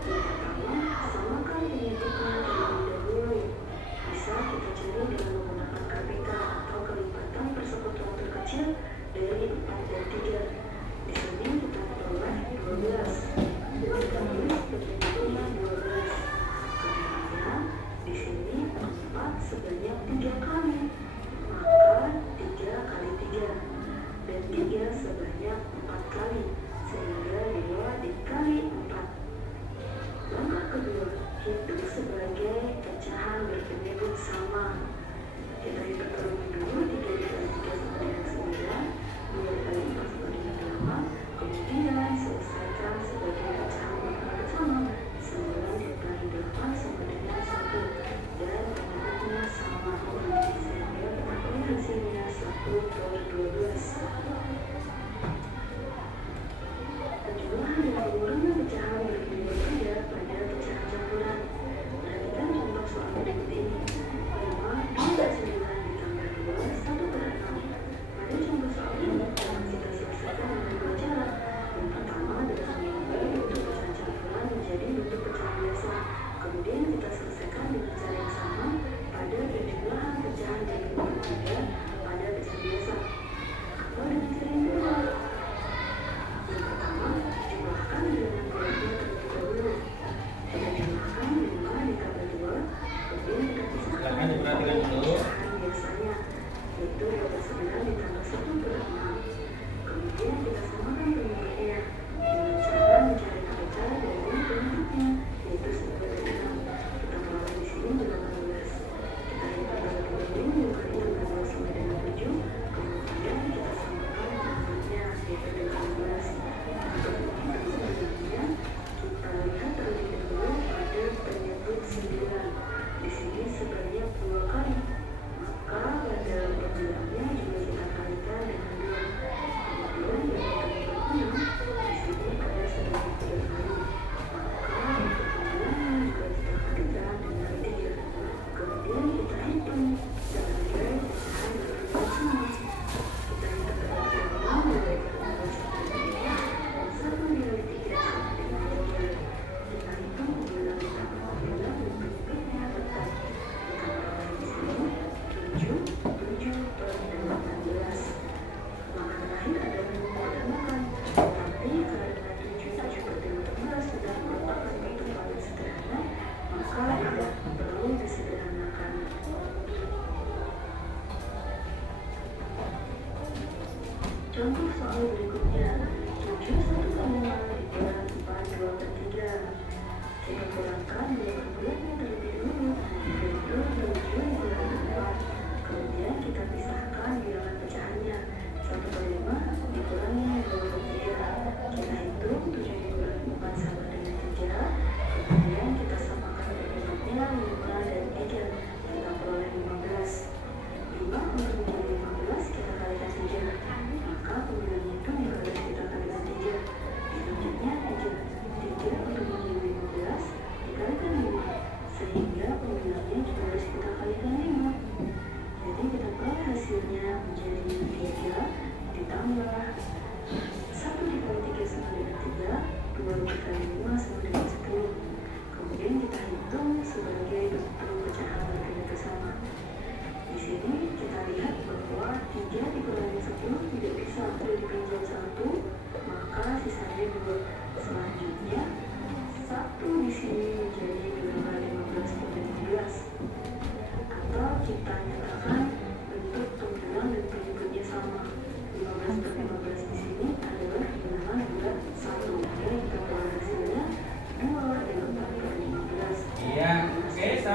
Yang pertama, samakan penyebutnya terlebih dahulu. Bisa kita cari dengan menggunakan KPK atau kelipatan persekutuan terkecil dari 4 dan 3. Di sini kita peroleh 12. Kita tulis penyebutnya 12. Kemudian di sini 4 sebanyak 3 kali. Maka 3 kali 3. Dan 3 sebanyak 4 kali. Sehingga 2 dikali 4. Langkah kedua, hitung sebagai pecahan berpenyebut sama. Kita hitung terlebih dulu 3 dikali 3 sama dengan 9, 2 dikali 4 sama dengan 8. Kemudian selesaikan sebagai pecahan berpenyebut sama. 9 dikali 8 sama dengan 1. Dan penyebutnya sama. Sehingga kita pilih hasilnya 1 per 12. Penjumlahan dan pengurangan pecahan berpenyebut beda pada pecahan campuran. Perhatikan contoh soal berikut ini. 5, 2 dan 9 ditambah 2, 1 per 6. Pada contoh soal ini dapat kita selesaikan dengan 2 cara. Yang pertama adalah mengubah bentuk pecahan campuran menjadi bentuk pecahan biasa. Kemudian kita selesaikan dengan cara yang sama pada penjumlahan pecahan berpenyebut beda pada pecahan biasa. Atau dengan cara yang kedua. Yang pertama, jumlahkan bilangan keluarga terlebih dahulu. Kita jumlahkan 5 dikali 2, kemudian kita pisahkan Silakan diperhatikan dulu. pecahan biasanya, yaitu 29 ditambah 1 per 6. Kemudian kita samakan penyebutnya dengan cara mencari KPK dari penyebutnya, yaitu 9 dan 6. Kita peroleh di sini 18. Kita hitung terlebih dahulu 5 kali 16 sama dengan 7. Kemudian kita samakan penyebutnya, yaitu 18. Untuk menghitung sebenarnya, kita lihat terlebih dahulu pada penyebut 9. Di sini sebanyak 2 kali. Maka pada pembilangnya juga kita kalikan dengan 2. Kemudian pada penyebut 6, di sini ada sebanyak 3 kali. Maka untuk pembilangnya juga kita kalikan dengan 3. Kemudian kita hitung sebagai pecahan berpenyebut sama. Kita hitung terlebih dahulu 2 per 16 sama dengan 3, dan 1 dikali 3 sama dengan 3. Kita hitung pembilang ditambah pembilang dan penyebutnya tetap. Kita peroleh di sini 7 per 18. Maka terakhir adalah menyederhanakan. Tapi karena 7 per 18 sudah merupakan bentuk paling sederhana, maka tidak perlu disederhanakan. Contoh soal berikutnya, 7 1 per 5 dikurangi 4 2 per 3. Kita kurangkan bilangan bulatnya terlebih dahulu, yaitu 7 dikurangi 4. Kemudian kita pisahkan bilangan pecahannya. 1 per 5 dikurangi 2 per 3. Kita hitung 7 dikurangi 4 sama dengan 3. Kemudian kita samakan penyebutnya 5 dan 3. Kita peroleh 15. 5 untuk menjadi 15 kita kalikan 3. Maka pembilangnya itu juga harus kita kalikan 3. Selanjutnya 3 untuk menjadi 15 dikalikan 5. Sehingga pembilangnya juga harus kita kalikan 5. Jadi kita peroleh hasilnya menjadi 3 ditambah 1 dikali 3 sama dengan 3, 2 dikali 5 sama dengan 10. Kemudian kita hitung sebagai bentuk pecahan berpenyebut sama. Di sini kita lihat bahwa 3 dikurangi 10 tidak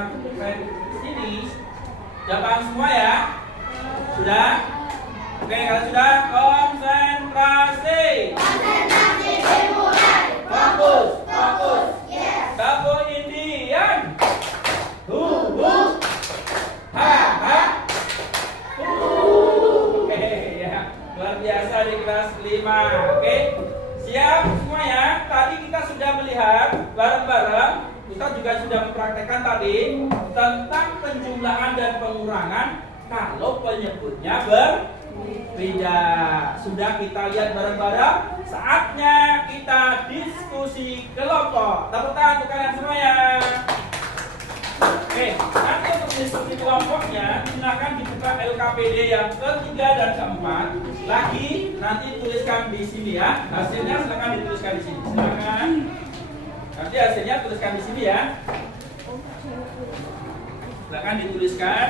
sampai sini. Sudah paham semua ya? Sudah? Oke, kalau sudah konsentrasi. Konsentrasi dimulai. Fokus, fokus. Yes. Double Indian. Hu, ha, ha. Oke, ya. Luar biasa di kelas 5. Oke. Siap semua ya. Tadi kita sudah melihat bareng-bareng. Ustaz juga sudah mempraktekkan tadi tentang penjumlahan dan pengurangan kalau penyebutnya berbeda. Sudah kita lihat bareng-bareng. Saatnya kita diskusi kelompok. Tepuk tangan untuk kalian semua ya. Oke, nanti untuk diskusi kelompoknya silakan dibuka LKPD yang ketiga dan keempat. Lagi nanti tuliskan di sini ya. Hasilnya silakan dituliskan di sini. Silakan. Nanti hasilnya tuliskan di sini ya. Silakan dituliskan.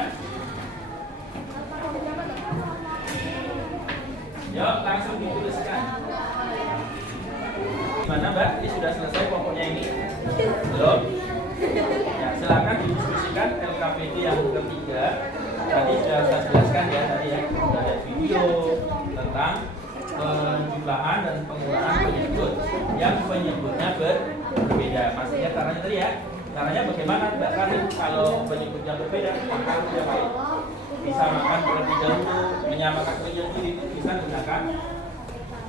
Yuk, langsung dituliskan. Gimana Mbak? Ini sudah selesai kelompoknya ini? Belum? Ya, silakan didiskusikan LKPD yang ketiga. Tadi sudah saya jelaskan ya tadi ya. Sudah ada video tentang penjumlahan dan pengurangan penyebut yang penyebutnya berbeda. Maksudnya caranya tadi ya. Caranya bagaimana Mbak Karin kalau penyebutnya berbeda? Maka sudah baik. Bisa makan terlebih dahulu, menyamakan penyebut itu bisa menggunakan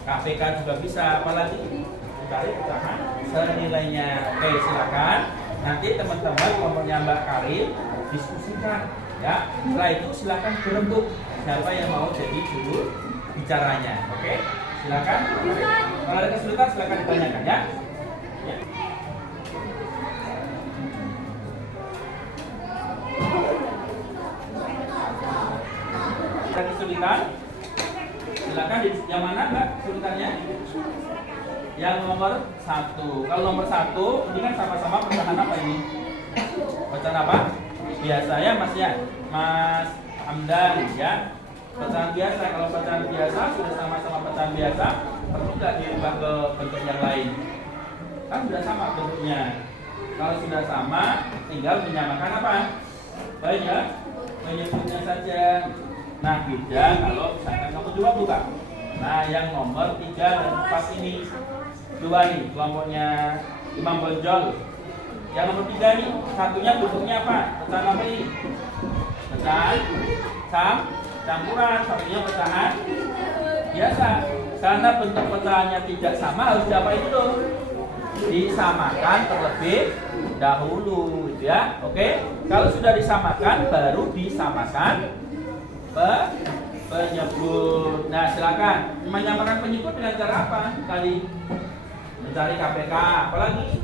KPK juga bisa, apalagi ditarik pecahan senilainya. Oke, silakan. Nanti teman-teman kelompoknya Mbak Karin diskusikan ya. Setelah itu silakan berembuk siapa yang mau jadi juru bicaranya. Oke, silakan. Kalau ada kesulitan silakan ditanyakan ya. Ya. Ada kesulitan? Silakan yang mana Mbak kesulitannya? Yang nomor 1. Kalau nomor 1 ini kan sama-sama pecahan apa ini? Pecahan apa? Biasanya Mas ya, Mas Hamdan ya. Pecahan biasa. Kalau pecahan biasa sudah sama-sama pecahan biasa, perlu nggak diubah ke bentuk yang lain? Kan sudah sama bentuknya. Kalau sudah sama, tinggal menyamakan apa? Baik ya, menyebutnya saja. Nah, beda kalau misalkan kamu coba buka. Nah, yang nomor 3 dan 4 ini. 2 nih, kelompoknya Imam Bonjol. Yang nomor 3 nih, satunya bentuknya apa? Pecahan apa ini? Pecahan campuran, satunya pecahan biasa. Karena bentuk pecahannya tidak sama, harus diapain dulu? Disamakan terlebih dahulu, gitu ya. Oke, kalau sudah disamakan, baru disamakan penyebut. Nah, silakan menyamakan penyebut dengan cara apa? Tadi mencari KPK, apalagi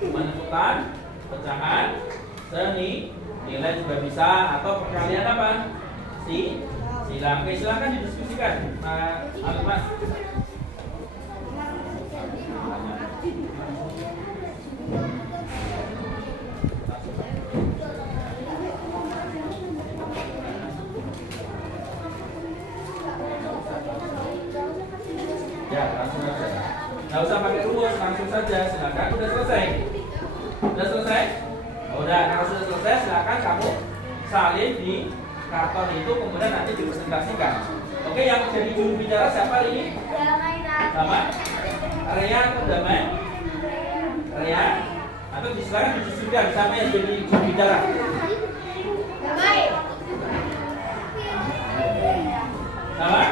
menentukan pecahan seni, nilai juga bisa, atau perkalian apa? Silang. Oke, silakan didiskusikan. Mas. Ya, langsung saja. Nggak usah pakai rumus, langsung saja. Silakan. Udah selesai? Udah selesai? Udah. Kalau sudah selesai, silakan kamu salin di karton itu, kemudian nanti dipresentasikan. Oke, yang jadi juru bicara siapa hari ini? Sama? Area atau Damai? Area? Atau silakan didiskusikan siapa yang jadi juru bicara? Damai. Sama?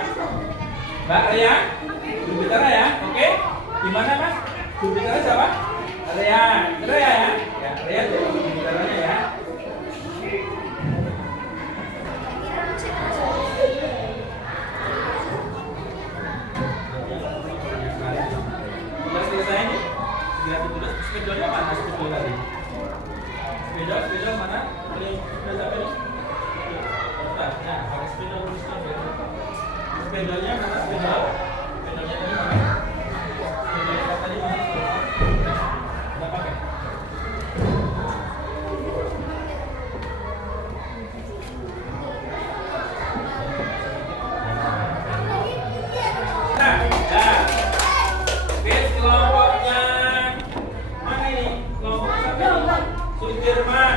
Mbak Area? Juru bicara ya? Oke? Gimana Mas? Juru bicara siapa? Area. Area ya? Ya, Area jadi juru bicaranya ya. Sudah selesai nih? Segera ditulis. Spidolnya mana spidol tadi? Spidol mana? Sudah sampai nih? Nah, pakai spidol tuliskan. Spidolnya mana spidol? Spidolnya tadi mana? Spidolnya tadi mana? Sudah pakai? Nah, ya. Oke, kelompoknya mana ini? Kelompok siapa ini? Sudirman.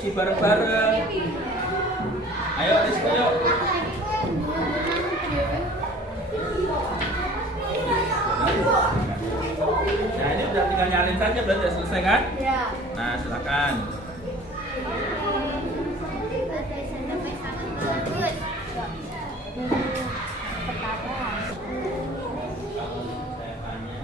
diskusi bareng-bareng. Ayo diskusi yuk. Nah ini udah tinggal nyalin saja, berarti udah selesai kan? Ya. Nah silakan. Saya tanya.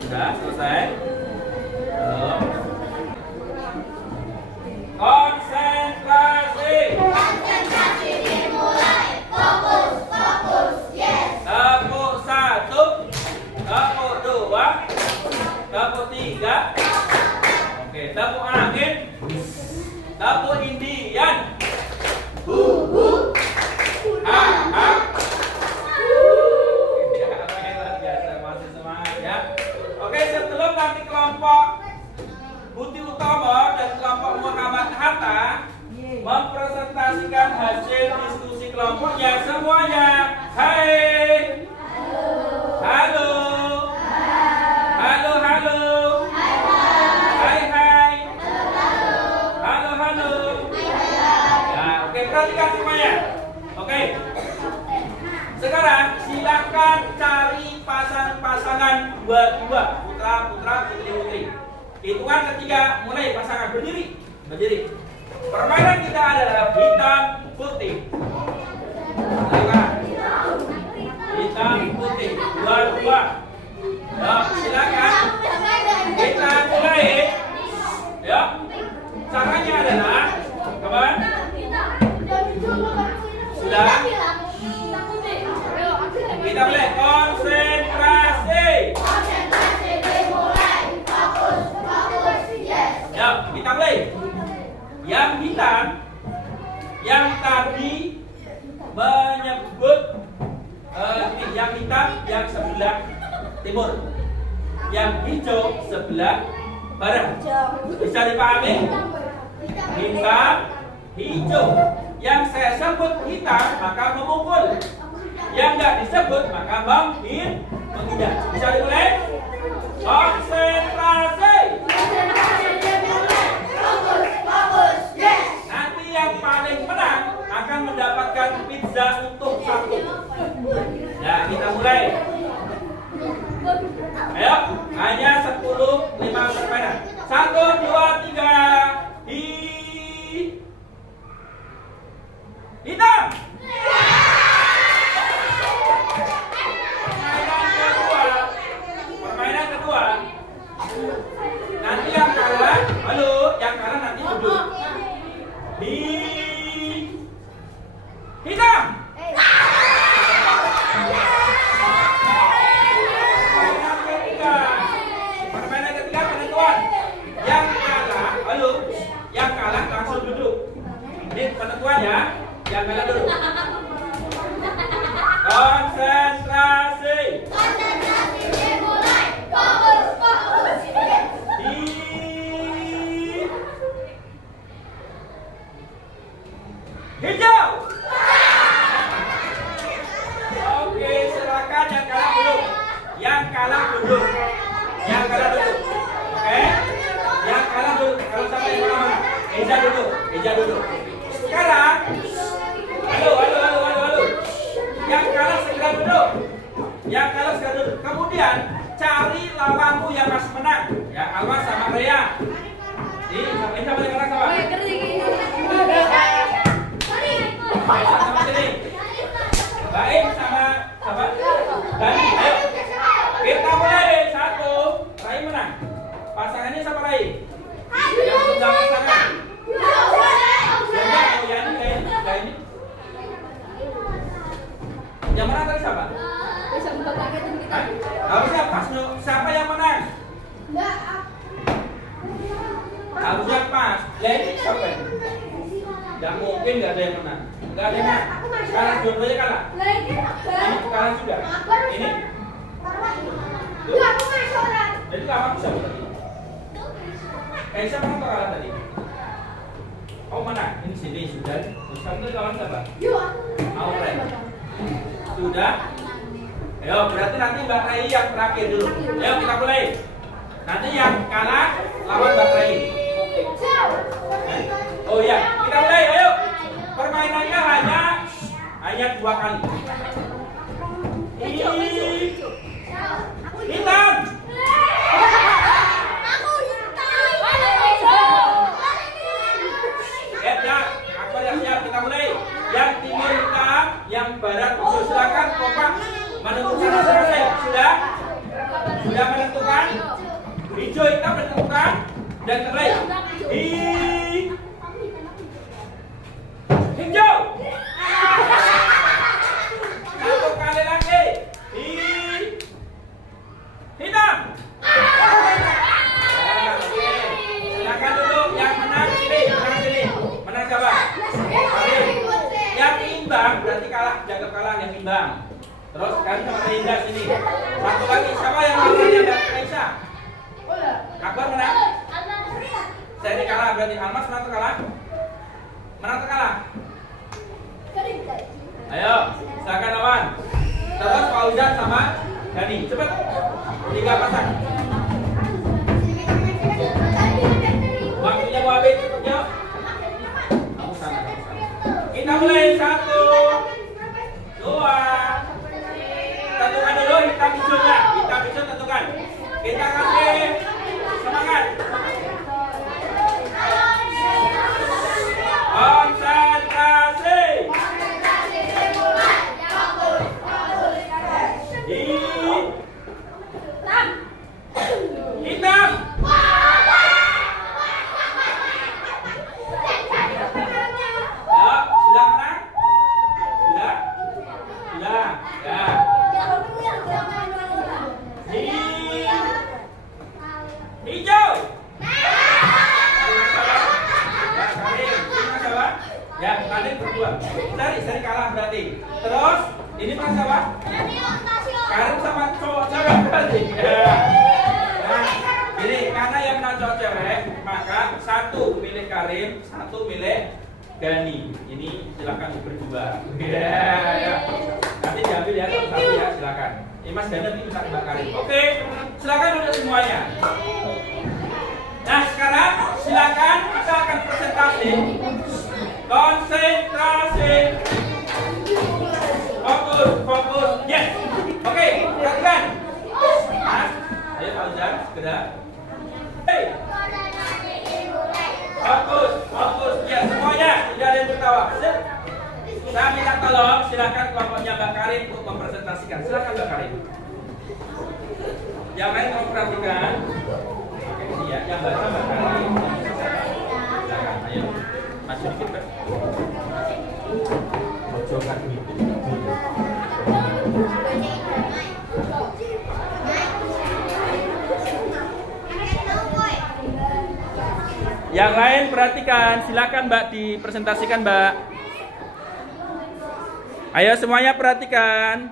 Sudah selesai? Belum. Konsentrasi. Konsentrasi dimulai. Fokus, fokus, yes. Tepuk 1, tepuk 2, tepuk 3. Oke, tepuk angin. Tepuk Indian. Ha, ha. Oke, luar biasa, masih semangat ya. Oke, sebelum nanti kelompok Budi Utomo dan kelompok Muhammad Hatta mempresentasikan hasil diskusi kelompoknya, semuanya hai. Halo. Halo, halo. Hai, hai. Halo, halo. Ya, oke, perhatikan semuanya. Oke. Sekarang silakan cari pasangan-pasangan dua-dua, putra-putra, putri-putri. Hitungan ketiga, mulai pasangan berdiri. Berdiri. Permainan kita adalah hitam putih. Silakan. Hitam putih, dua-dua. Ya, silakan. Kita mulai. Ya. Caranya adalah, kawan. Sudah. Kita mulai konsentrasi. Konsentrasi dimulai. Fokus, fokus, yes. Ya, kita mulai. Yang hitam, yang tadi menyebut ini, yang hitam yang sebelah timur, yang hijau sebelah barat. Bisa dipahami? Hitam, hijau. Yang saya sebut hitam maka memukul. Yang nggak disebut maka menghindar. Bisa dimulai? Konsentrasi. Konsentrasi dimulai. Fokus, fokus, yes. Nanti yang paling menang akan mendapatkan pizza untuk satu. Nah, kita mulai. Ayo, hanya 5 permainan. 1, 2, 3. Hitam. Permainan kedua. Nanti yang kalah, halo, yang kalah nanti duduk. Hitam. Permainan ketiga penentuan. Yang kalah, halo, yang kalah langsung duduk. Ini penentuan ya. Yang kalah duduk. Konsentrasi. Konsentrasi dimulai. Fokus, fokus, yes. Hijau. Oke, silakan yang kalah duduk. Yang kalah duduk. Yang kalah duduk. Oke. Yang kalah duduk. Kalau sampai yang mana? Eja duduk. Eja duduk. Sekarang, halo. Yang kalah segera duduk. Yang kalah segera duduk. Kemudian cari lawanmu yang masih menang. Ya, Almas sama Rea. Ini sama yang menang sama. Baik sama sini. Baik sama Dani. Ayo. Kita mulai. 1. Rai menang. Pasangannya sama Rai. Yang tunggal pasangan. Yani. Yang menang tadi siapa? Harusnya pas. Siapa yang menang? Harusnya pas. Ini siapa? Tidak mungkin nggak ada yang menang. Nggak ada yang menang. Sekarang dua-duanya kalah. Ini kalah juga. Ini. Jadi lawan siapa tadi? Siapa yang kalah tadi? Oh mana? Ini sini sudah. Terus kamu kawan siapa? Yuk. Auren. Sudah? Ayo, berarti nanti Mbak Rai yang terakhir dulu. Ayo kita mulai. Nanti yang kalah lawan Mbak Rai. Oh iya, kita mulai. Ayo. Permainannya hanya 2 kali. Hitam. Ya, aku yang siap, kita mulai. Yang timur hitam, yang barat hijau. Silakan kompak menentukan masing-masing. Sudah? Sudah menentukan? Hijau hitam menentukan dan terbaik. Hijau. Satu kali lagi. Hitam. Ya, oke. Silakan duduk. Yang menang sini. Menang siapa? Karim. Yang imbang berarti kalah. Jaga kalah yang imbang. Terus kalian sama Reza sini. Satu lagi. Siapa yang menang? Mbak Raisa. Akbar menang. Saya kalah berarti Almas menang atau kalah? Menang atau kalah? Ayo, silakan lawan. Terus Fauzan sama Dani. Cepat. 3 pasang. Waktunya mau habis, cepat jawab. Kamu sana. Kita mulai 1, 2. Tentukan dulu hitam hijaunya. Hitam hijau tentukan. Kita kasih semangat. Konsentrasi. Hitam. Sudah menang? Sudah? Sudah. Ya. Hijau. Ya, kalian berdua. Seri kalah berarti. Terus ini pas apa? Karim sama cowok cewek berarti. Ya. Nah, ini karena yang menang cowok cewek, maka 1 milik Karim, 1 milik Dani. Ini silakan berdua. Ya. Nanti diambil ya satu ya, silakan. Ini Mas Dani nanti minta Mbak Karim. Oke, silakan duduk semuanya. Nah, sekarang silakan kita akan presentasi. Konsentrasi. Fokus. Yes. Oke, perhatikan. Mas, ayo Fauzan, segera. Hey. Fokus. Ya, semuanya tidak ada yang tertawa. Sip. Saya minta tolong, silakan kelompoknya Mbak Karim untuk mempresentasikan. Silakan Mbak Karim. Yang lain mau perhatikan. Oke, iya, yang baca Mbak Karim. Silakan, ayo. Masuk dikit, Mbak. Bocokan gitu. Yang lain perhatikan, silakan Mbak dipresentasikan Mbak. Ayo semuanya perhatikan.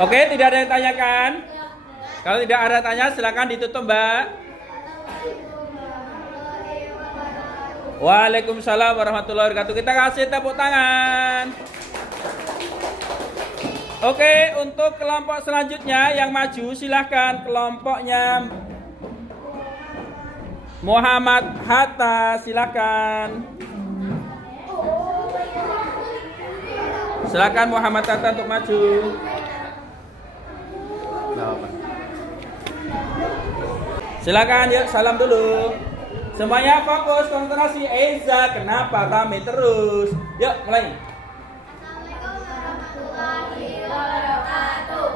Oke, tidak ada yang tanyakan? Kalau tidak ada tanya, silakan ditutup, Mbak. Waalaikumsalam warahmatullahi wabarakatuh. Kita kasih tepuk tangan. Oke, untuk kelompok selanjutnya yang maju silahkan kelompoknya Muhammad Hatta, silakan. Silakan Muhammad Hatta untuk maju. Silakan, yuk salam dulu. Semuanya fokus, konsentrasi. Eza, kenapa rame terus? Yuk, mulai. Assalamualaikum warahmatullahi wabarakatuh.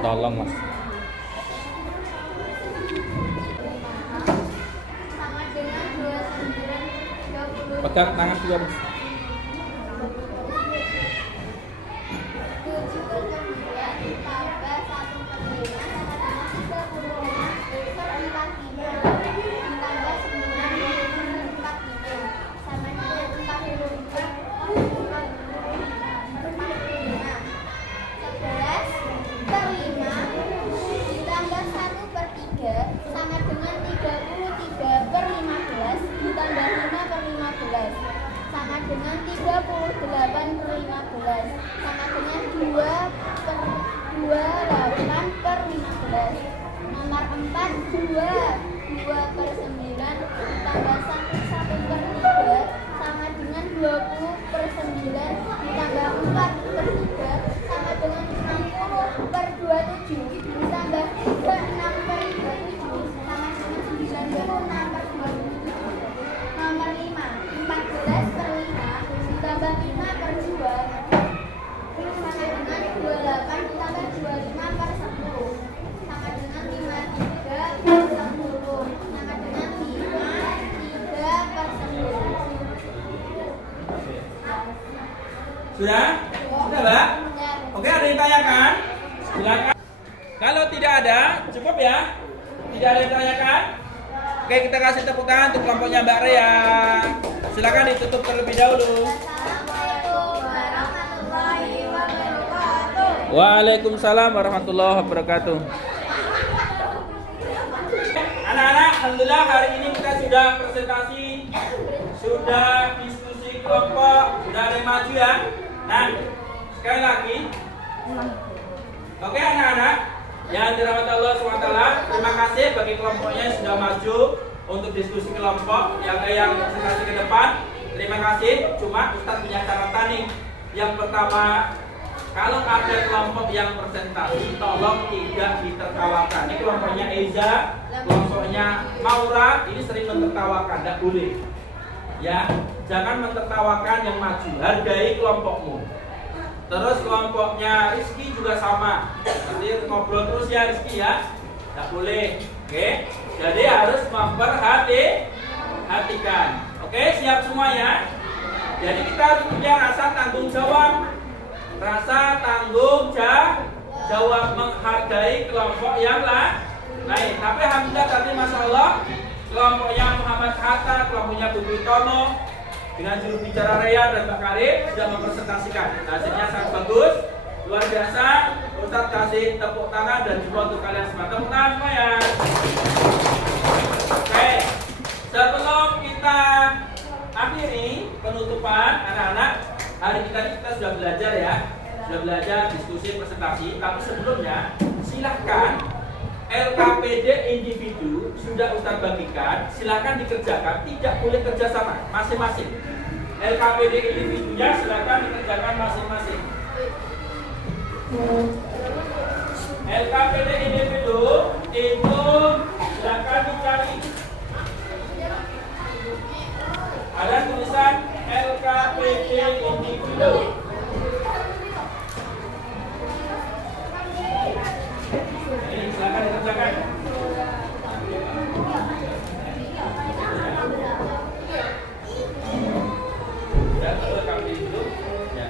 Tolong, Mas. Sama dengan 29, 30, Pegang tangan juga, Mas. 79 tambah 1/5 sama dengan 35/45 ditambah 9/45 sama dengan Sudah? Sudah, Mbak? Oke, ada yang tanyakan? Silakan. Kalau tidak ada, cukup ya? Tidak ada yang tanyakan? Oke, kita kasih tepuk tangan untuk kelompoknya Mbak Rea. Silakan ditutup terlebih dahulu. Assalamualaikum warahmatullahi wabarakatuh. Waalaikumsalam warahmatullahi wabarakatuh. Anak-anak, alhamdulillah hari ini kita sudah presentasi, sudah diskusi kelompok, sudah ada yang maju ya. Nah, sekali lagi, oke anak-anak yang dirahmati Allah SWT, terima kasih bagi kelompoknya yang sudah maju untuk diskusi kelompok yang presentasi ke depan. Terima kasih. Cuma Ustadz punya catatan nih. Yang pertama, kalau ada kelompok yang presentasi, tolong tidak ditertawakan. Ini kelompoknya Eza, kelompoknya Maura, ini sering mentertawakan, tidak boleh. Ya, jangan mentertawakan yang maju, hargai kelompokmu. Terus kelompoknya Rizky juga sama, nanti ngobrol terus ya Rizky ya, tidak boleh. Oke, jadi harus memperhatikan. Oke, siap semuanya. Jadi kita harus punya rasa tanggung jawab, jawab menghargai kelompok yang lain. Tapi alhamdulillah tadi masya Allah, kelompoknya Muhammad Hatta, kelompoknya Bu Tono dengan juru bicara Rea dan Mbak Karim sudah mempresentasikan. Hasilnya sangat bagus, luar biasa. Ustadz kasih tepuk tangan dan juga untuk kalian semua. Tepuk tangan semua ya. Oke, sebelum kita akhiri penutupan anak-anak, hari kita sudah belajar ya, sudah belajar diskusi presentasi. Tapi sebelumnya silahkan LKPD individu sudah Ustadz bagikan, silakan dikerjakan, tidak boleh kerjasama masing-masing. LKPD individunya silakan dikerjakan masing-masing. LKPD individu itu silakan dicari. Ada tulisan LKPD individu. Silakan dikerjakan. Ya, kalau kami itu ya.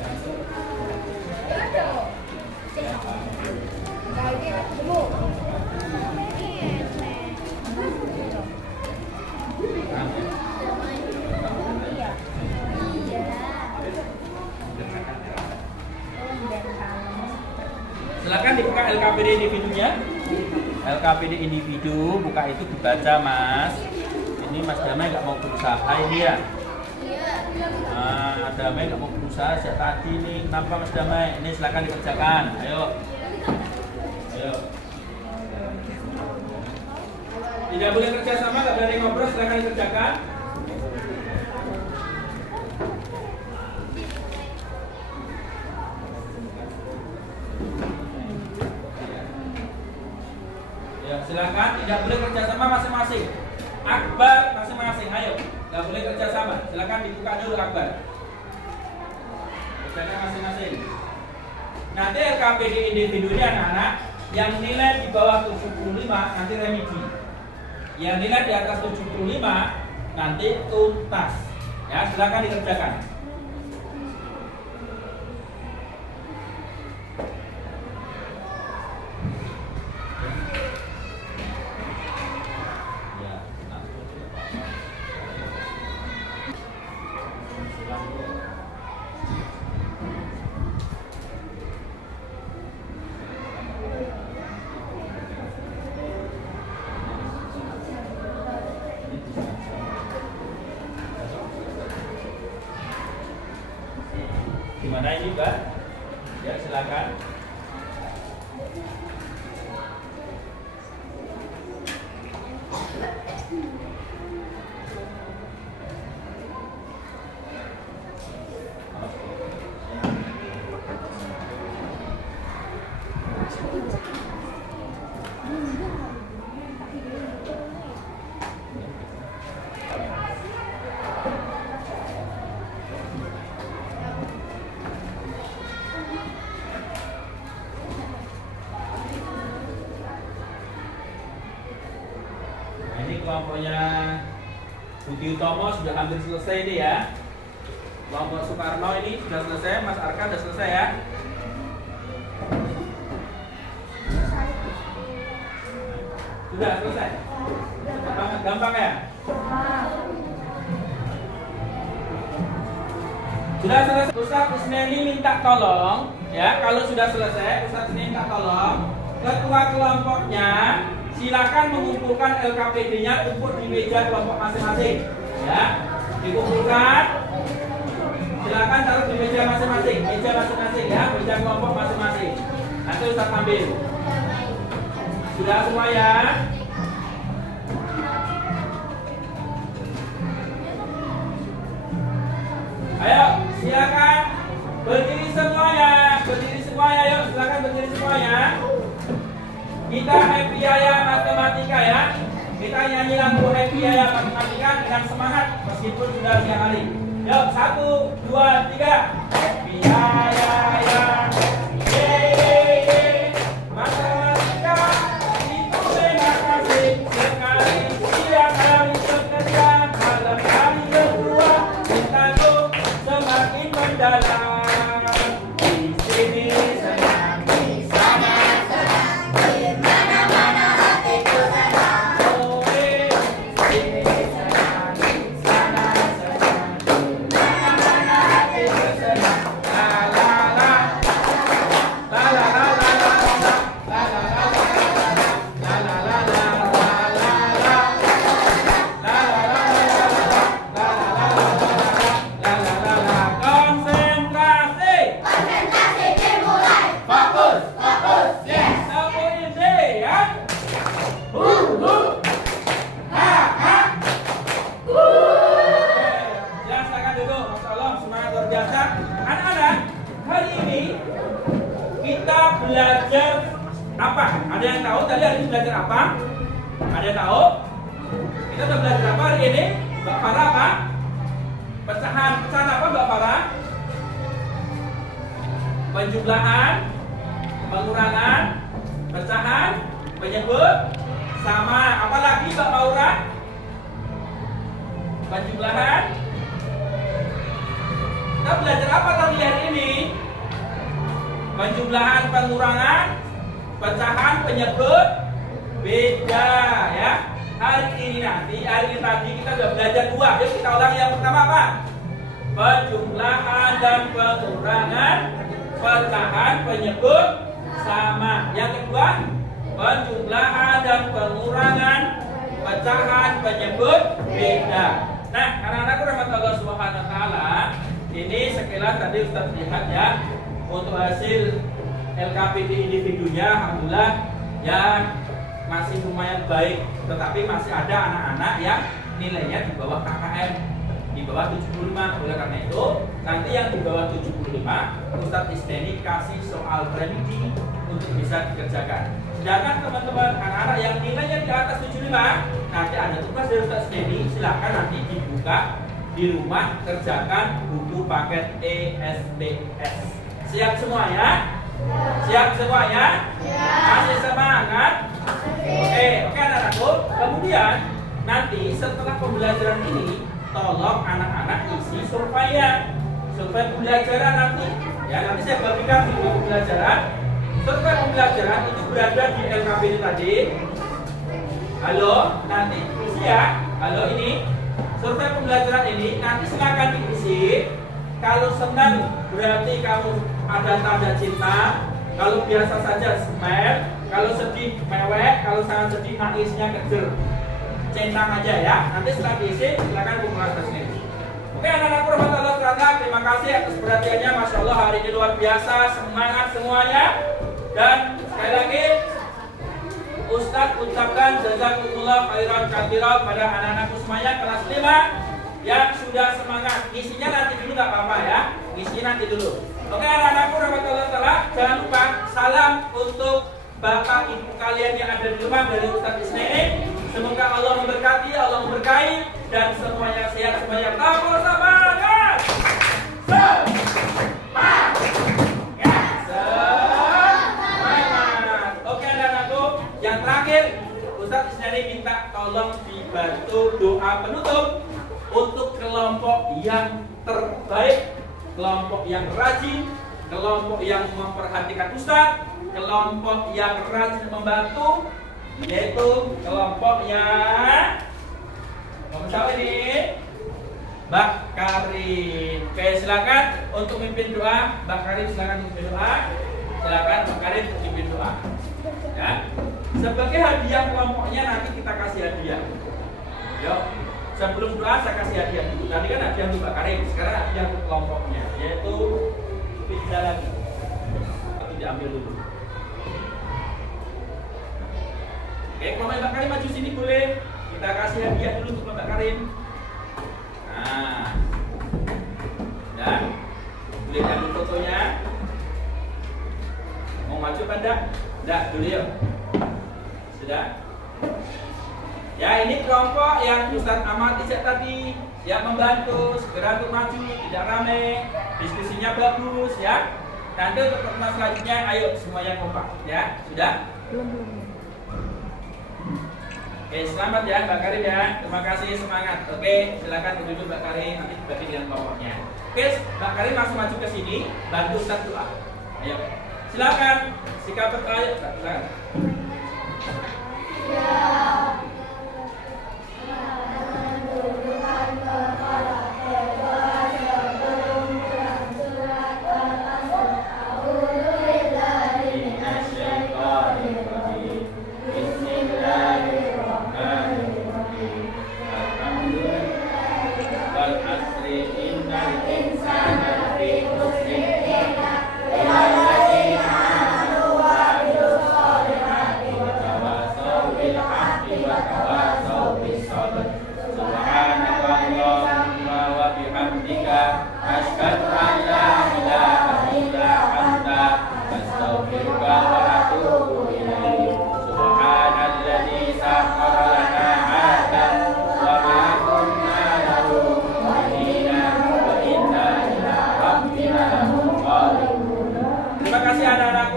Silakan dibuka LKPD individunya. LKPD individu, buka itu dibaca Mas. Ini Mas Damai nggak mau berusaha ini ya. Nah, Damai nggak mau berusaha sejak tadi nih. Kenapa Mas Damai? Ini silakan dikerjakan. Ayo. Ayo. Tidak boleh kerja sama, nggak boleh ngobrol. Silakan dikerjakan. Ya, silakan. Tidak boleh kerja sama masing-masing. Akbar masing-masing. Ayo. Nggak boleh kerja sama. Silakan dibuka dulu Akbar. Kerjakan masing-masing. Nanti LKPD individu ini anak-anak yang nilai di bawah 75 nanti remedi. Yang nilai di atas 75 nanti tuntas. Ya, silakan dikerjakan. Ya, gimana ini Mbak? Ya silakan. Ini kelompoknya Budi Utomo sudah hampir selesai ini ya. Kelompok Soekarno ini sudah selesai, Mas Arka sudah selesai ya. Sudah selesai. Gampang ya? Sudah selesai. Ustaz Isneni minta tolong ya, kalau sudah selesai Ustaz Isneni minta tolong ketua kelompoknya silakan mengumpulkan LKPD-nya untuk di meja kelompok masing-masing. Ya, dikumpulkan. Silakan taruh di meja masing-masing, ya, meja kelompok masing-masing. Nanti Ustaz ambil. Sudah semua ya? Ayo, silakan berdiri semuanya, yuk, silakan berdiri semuanya. Kita happy ya matematika ya. Kita nyanyi lagu happy ya matematika dengan semangat meskipun sudah siang hari. Yuk, 1, 2, 3. Happy ya. Yeay. Matematika itu memang asik sekali. Siang hari bekerja, malam hari berdua. Kita tuh semakin mendalam. Di sini senang, di sana senang. Belajar apa? Ada yang tahu tadi hari ini belajar apa? Ada yang tahu? Kita udah belajar apa hari ini? Mbak Farah apa? Pecahan apa Mbak Farah? Penjumlahan, pengurangan, pecahan, penyebut, sama apa lagi Mbak Maura? Penjumlahan. Kita belajar apa tadi hari ini? Penjumlahan, pengurangan, pecahan, penyebut, beda ya. Hari ini tadi kita sudah belajar 2. Yuk kita ulang yang pertama apa? Penjumlahan dan pengurangan, pecahan, penyebut, sama. Yang kedua, penjumlahan dan pengurangan, pecahan, penyebut beda. Nah, anak-anakku rahmat Allah Subhanahu wa taala, ini sekilas tadi Ustaz lihat ya, untuk hasil LKPD individunya alhamdulillah ya masih lumayan baik, tetapi masih ada anak-anak yang nilainya di bawah KKM, di bawah 75. Oleh karena itu, nanti yang di bawah 75 Ustaz Isneni kasih soal remedi untuk bisa dikerjakan. Sedangkan teman-teman anak-anak yang nilainya di atas 75, nanti ada tugas dari Ustaz Isneni, silakan nanti dibuka di rumah, kerjakan buku paket ESTS. Siap semua ya? Siap semua ya? Masih semangat? Oke anak-anakku. Kemudian nanti setelah pembelajaran ini, tolong anak-anak isi surveinya, survei pembelajaran nanti. Ya nanti saya bagikan video pembelajaran. Survei pembelajaran itu berada di LKPD tadi. Halo, nanti isi ya. Halo ini. Survei pembelajaran ini nanti silakan diisi. Kalau senang berarti kamu ada tanda cinta. Kalau biasa saja smile. Kalau sedih mewek. Kalau sangat sedih nangisnya kejer. Centang aja ya. Nanti setelah diisi silakan kumpulkan sendiri. Oke anak-anak rahmatullah wabarakatuh. Terima kasih atas perhatiannya. Masya Allah hari ini luar biasa. Semangat semuanya. Dan sekali lagi Ustadz ucapkan jazakumullah khairan katsiran pada anak-anakku semuanya kelas 5 yang sudah semangat. Isinya nanti dulu nggak apa-apa ya. Isinya nanti dulu. Oke anak-anakku rahmatullah taala, jangan lupa salam untuk bapak ibu kalian yang ada di rumah dari Ustadz Isneni. Semoga Allah memberkati, Allah memberkahi dan semuanya sehat, semuanya tabur semangat. Yang terakhir, Ustadz Isneni minta tolong dibantu doa penutup untuk kelompok yang terbaik, kelompok yang rajin, kelompok yang memperhatikan Ustadz, kelompok yang rajin membantu, yaitu kelompoknya siapa ini? Mbak Karin. Oke, silakan untuk mimpin doa. Mbak Karin silakan mimpin doa. Silakan Mbak Karin mimpin doa. Ya. Sebagai hadiah kelompoknya nanti kita kasih hadiah. Yuk, sebelum doa saya kasih hadiah dulu. Tadi kan hadiah untuk Mbak Karin, sekarang hadiah untuk kelompoknya, yaitu pizza lagi. Itu diambil dulu. Oke, kalau Mbak Karin maju sini boleh. Kita kasih hadiah dulu untuk Mbak Karin. Nah, dan boleh ambil fotonya. Mau maju apa enggak? Enggak, dulu yuk. Sudah? Ya, ini kelompok yang Ustadz Ahmad Ijak tadi yang membantu segera untuk maju, tidak rame, diskusinya bagus ya. Nanti untuk pertemuan selanjutnya, ayo semuanya kompak ya. Sudah? Belum. Oke, selamat ya Mbak Karin ya. Terima kasih, semangat. Oke, silakan duduk Mbak Karin, nanti dibagi dengan kelompoknya. Oke, Mbak Karin langsung maju ke sini, bantu Ustadz doa. Ayo. Silakan. Sikap bertanya, silakan.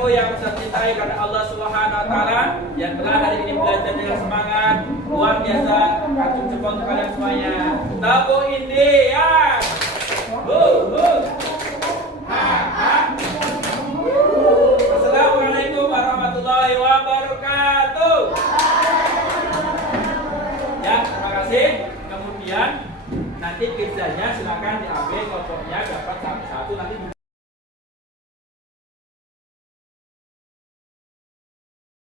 Yang saya cintai karena Allah Subhanahu wa taala yang telah hari ini belajar dengan semangat luar biasa. Kacung jempol untuk kalian semuanya. Tabu India. Assalamualaikum warahmatullahi wabarakatuh. Ya, terima kasih. Kemudian nanti pizzanya silakan diambil, kotornya dapat satu-satu nanti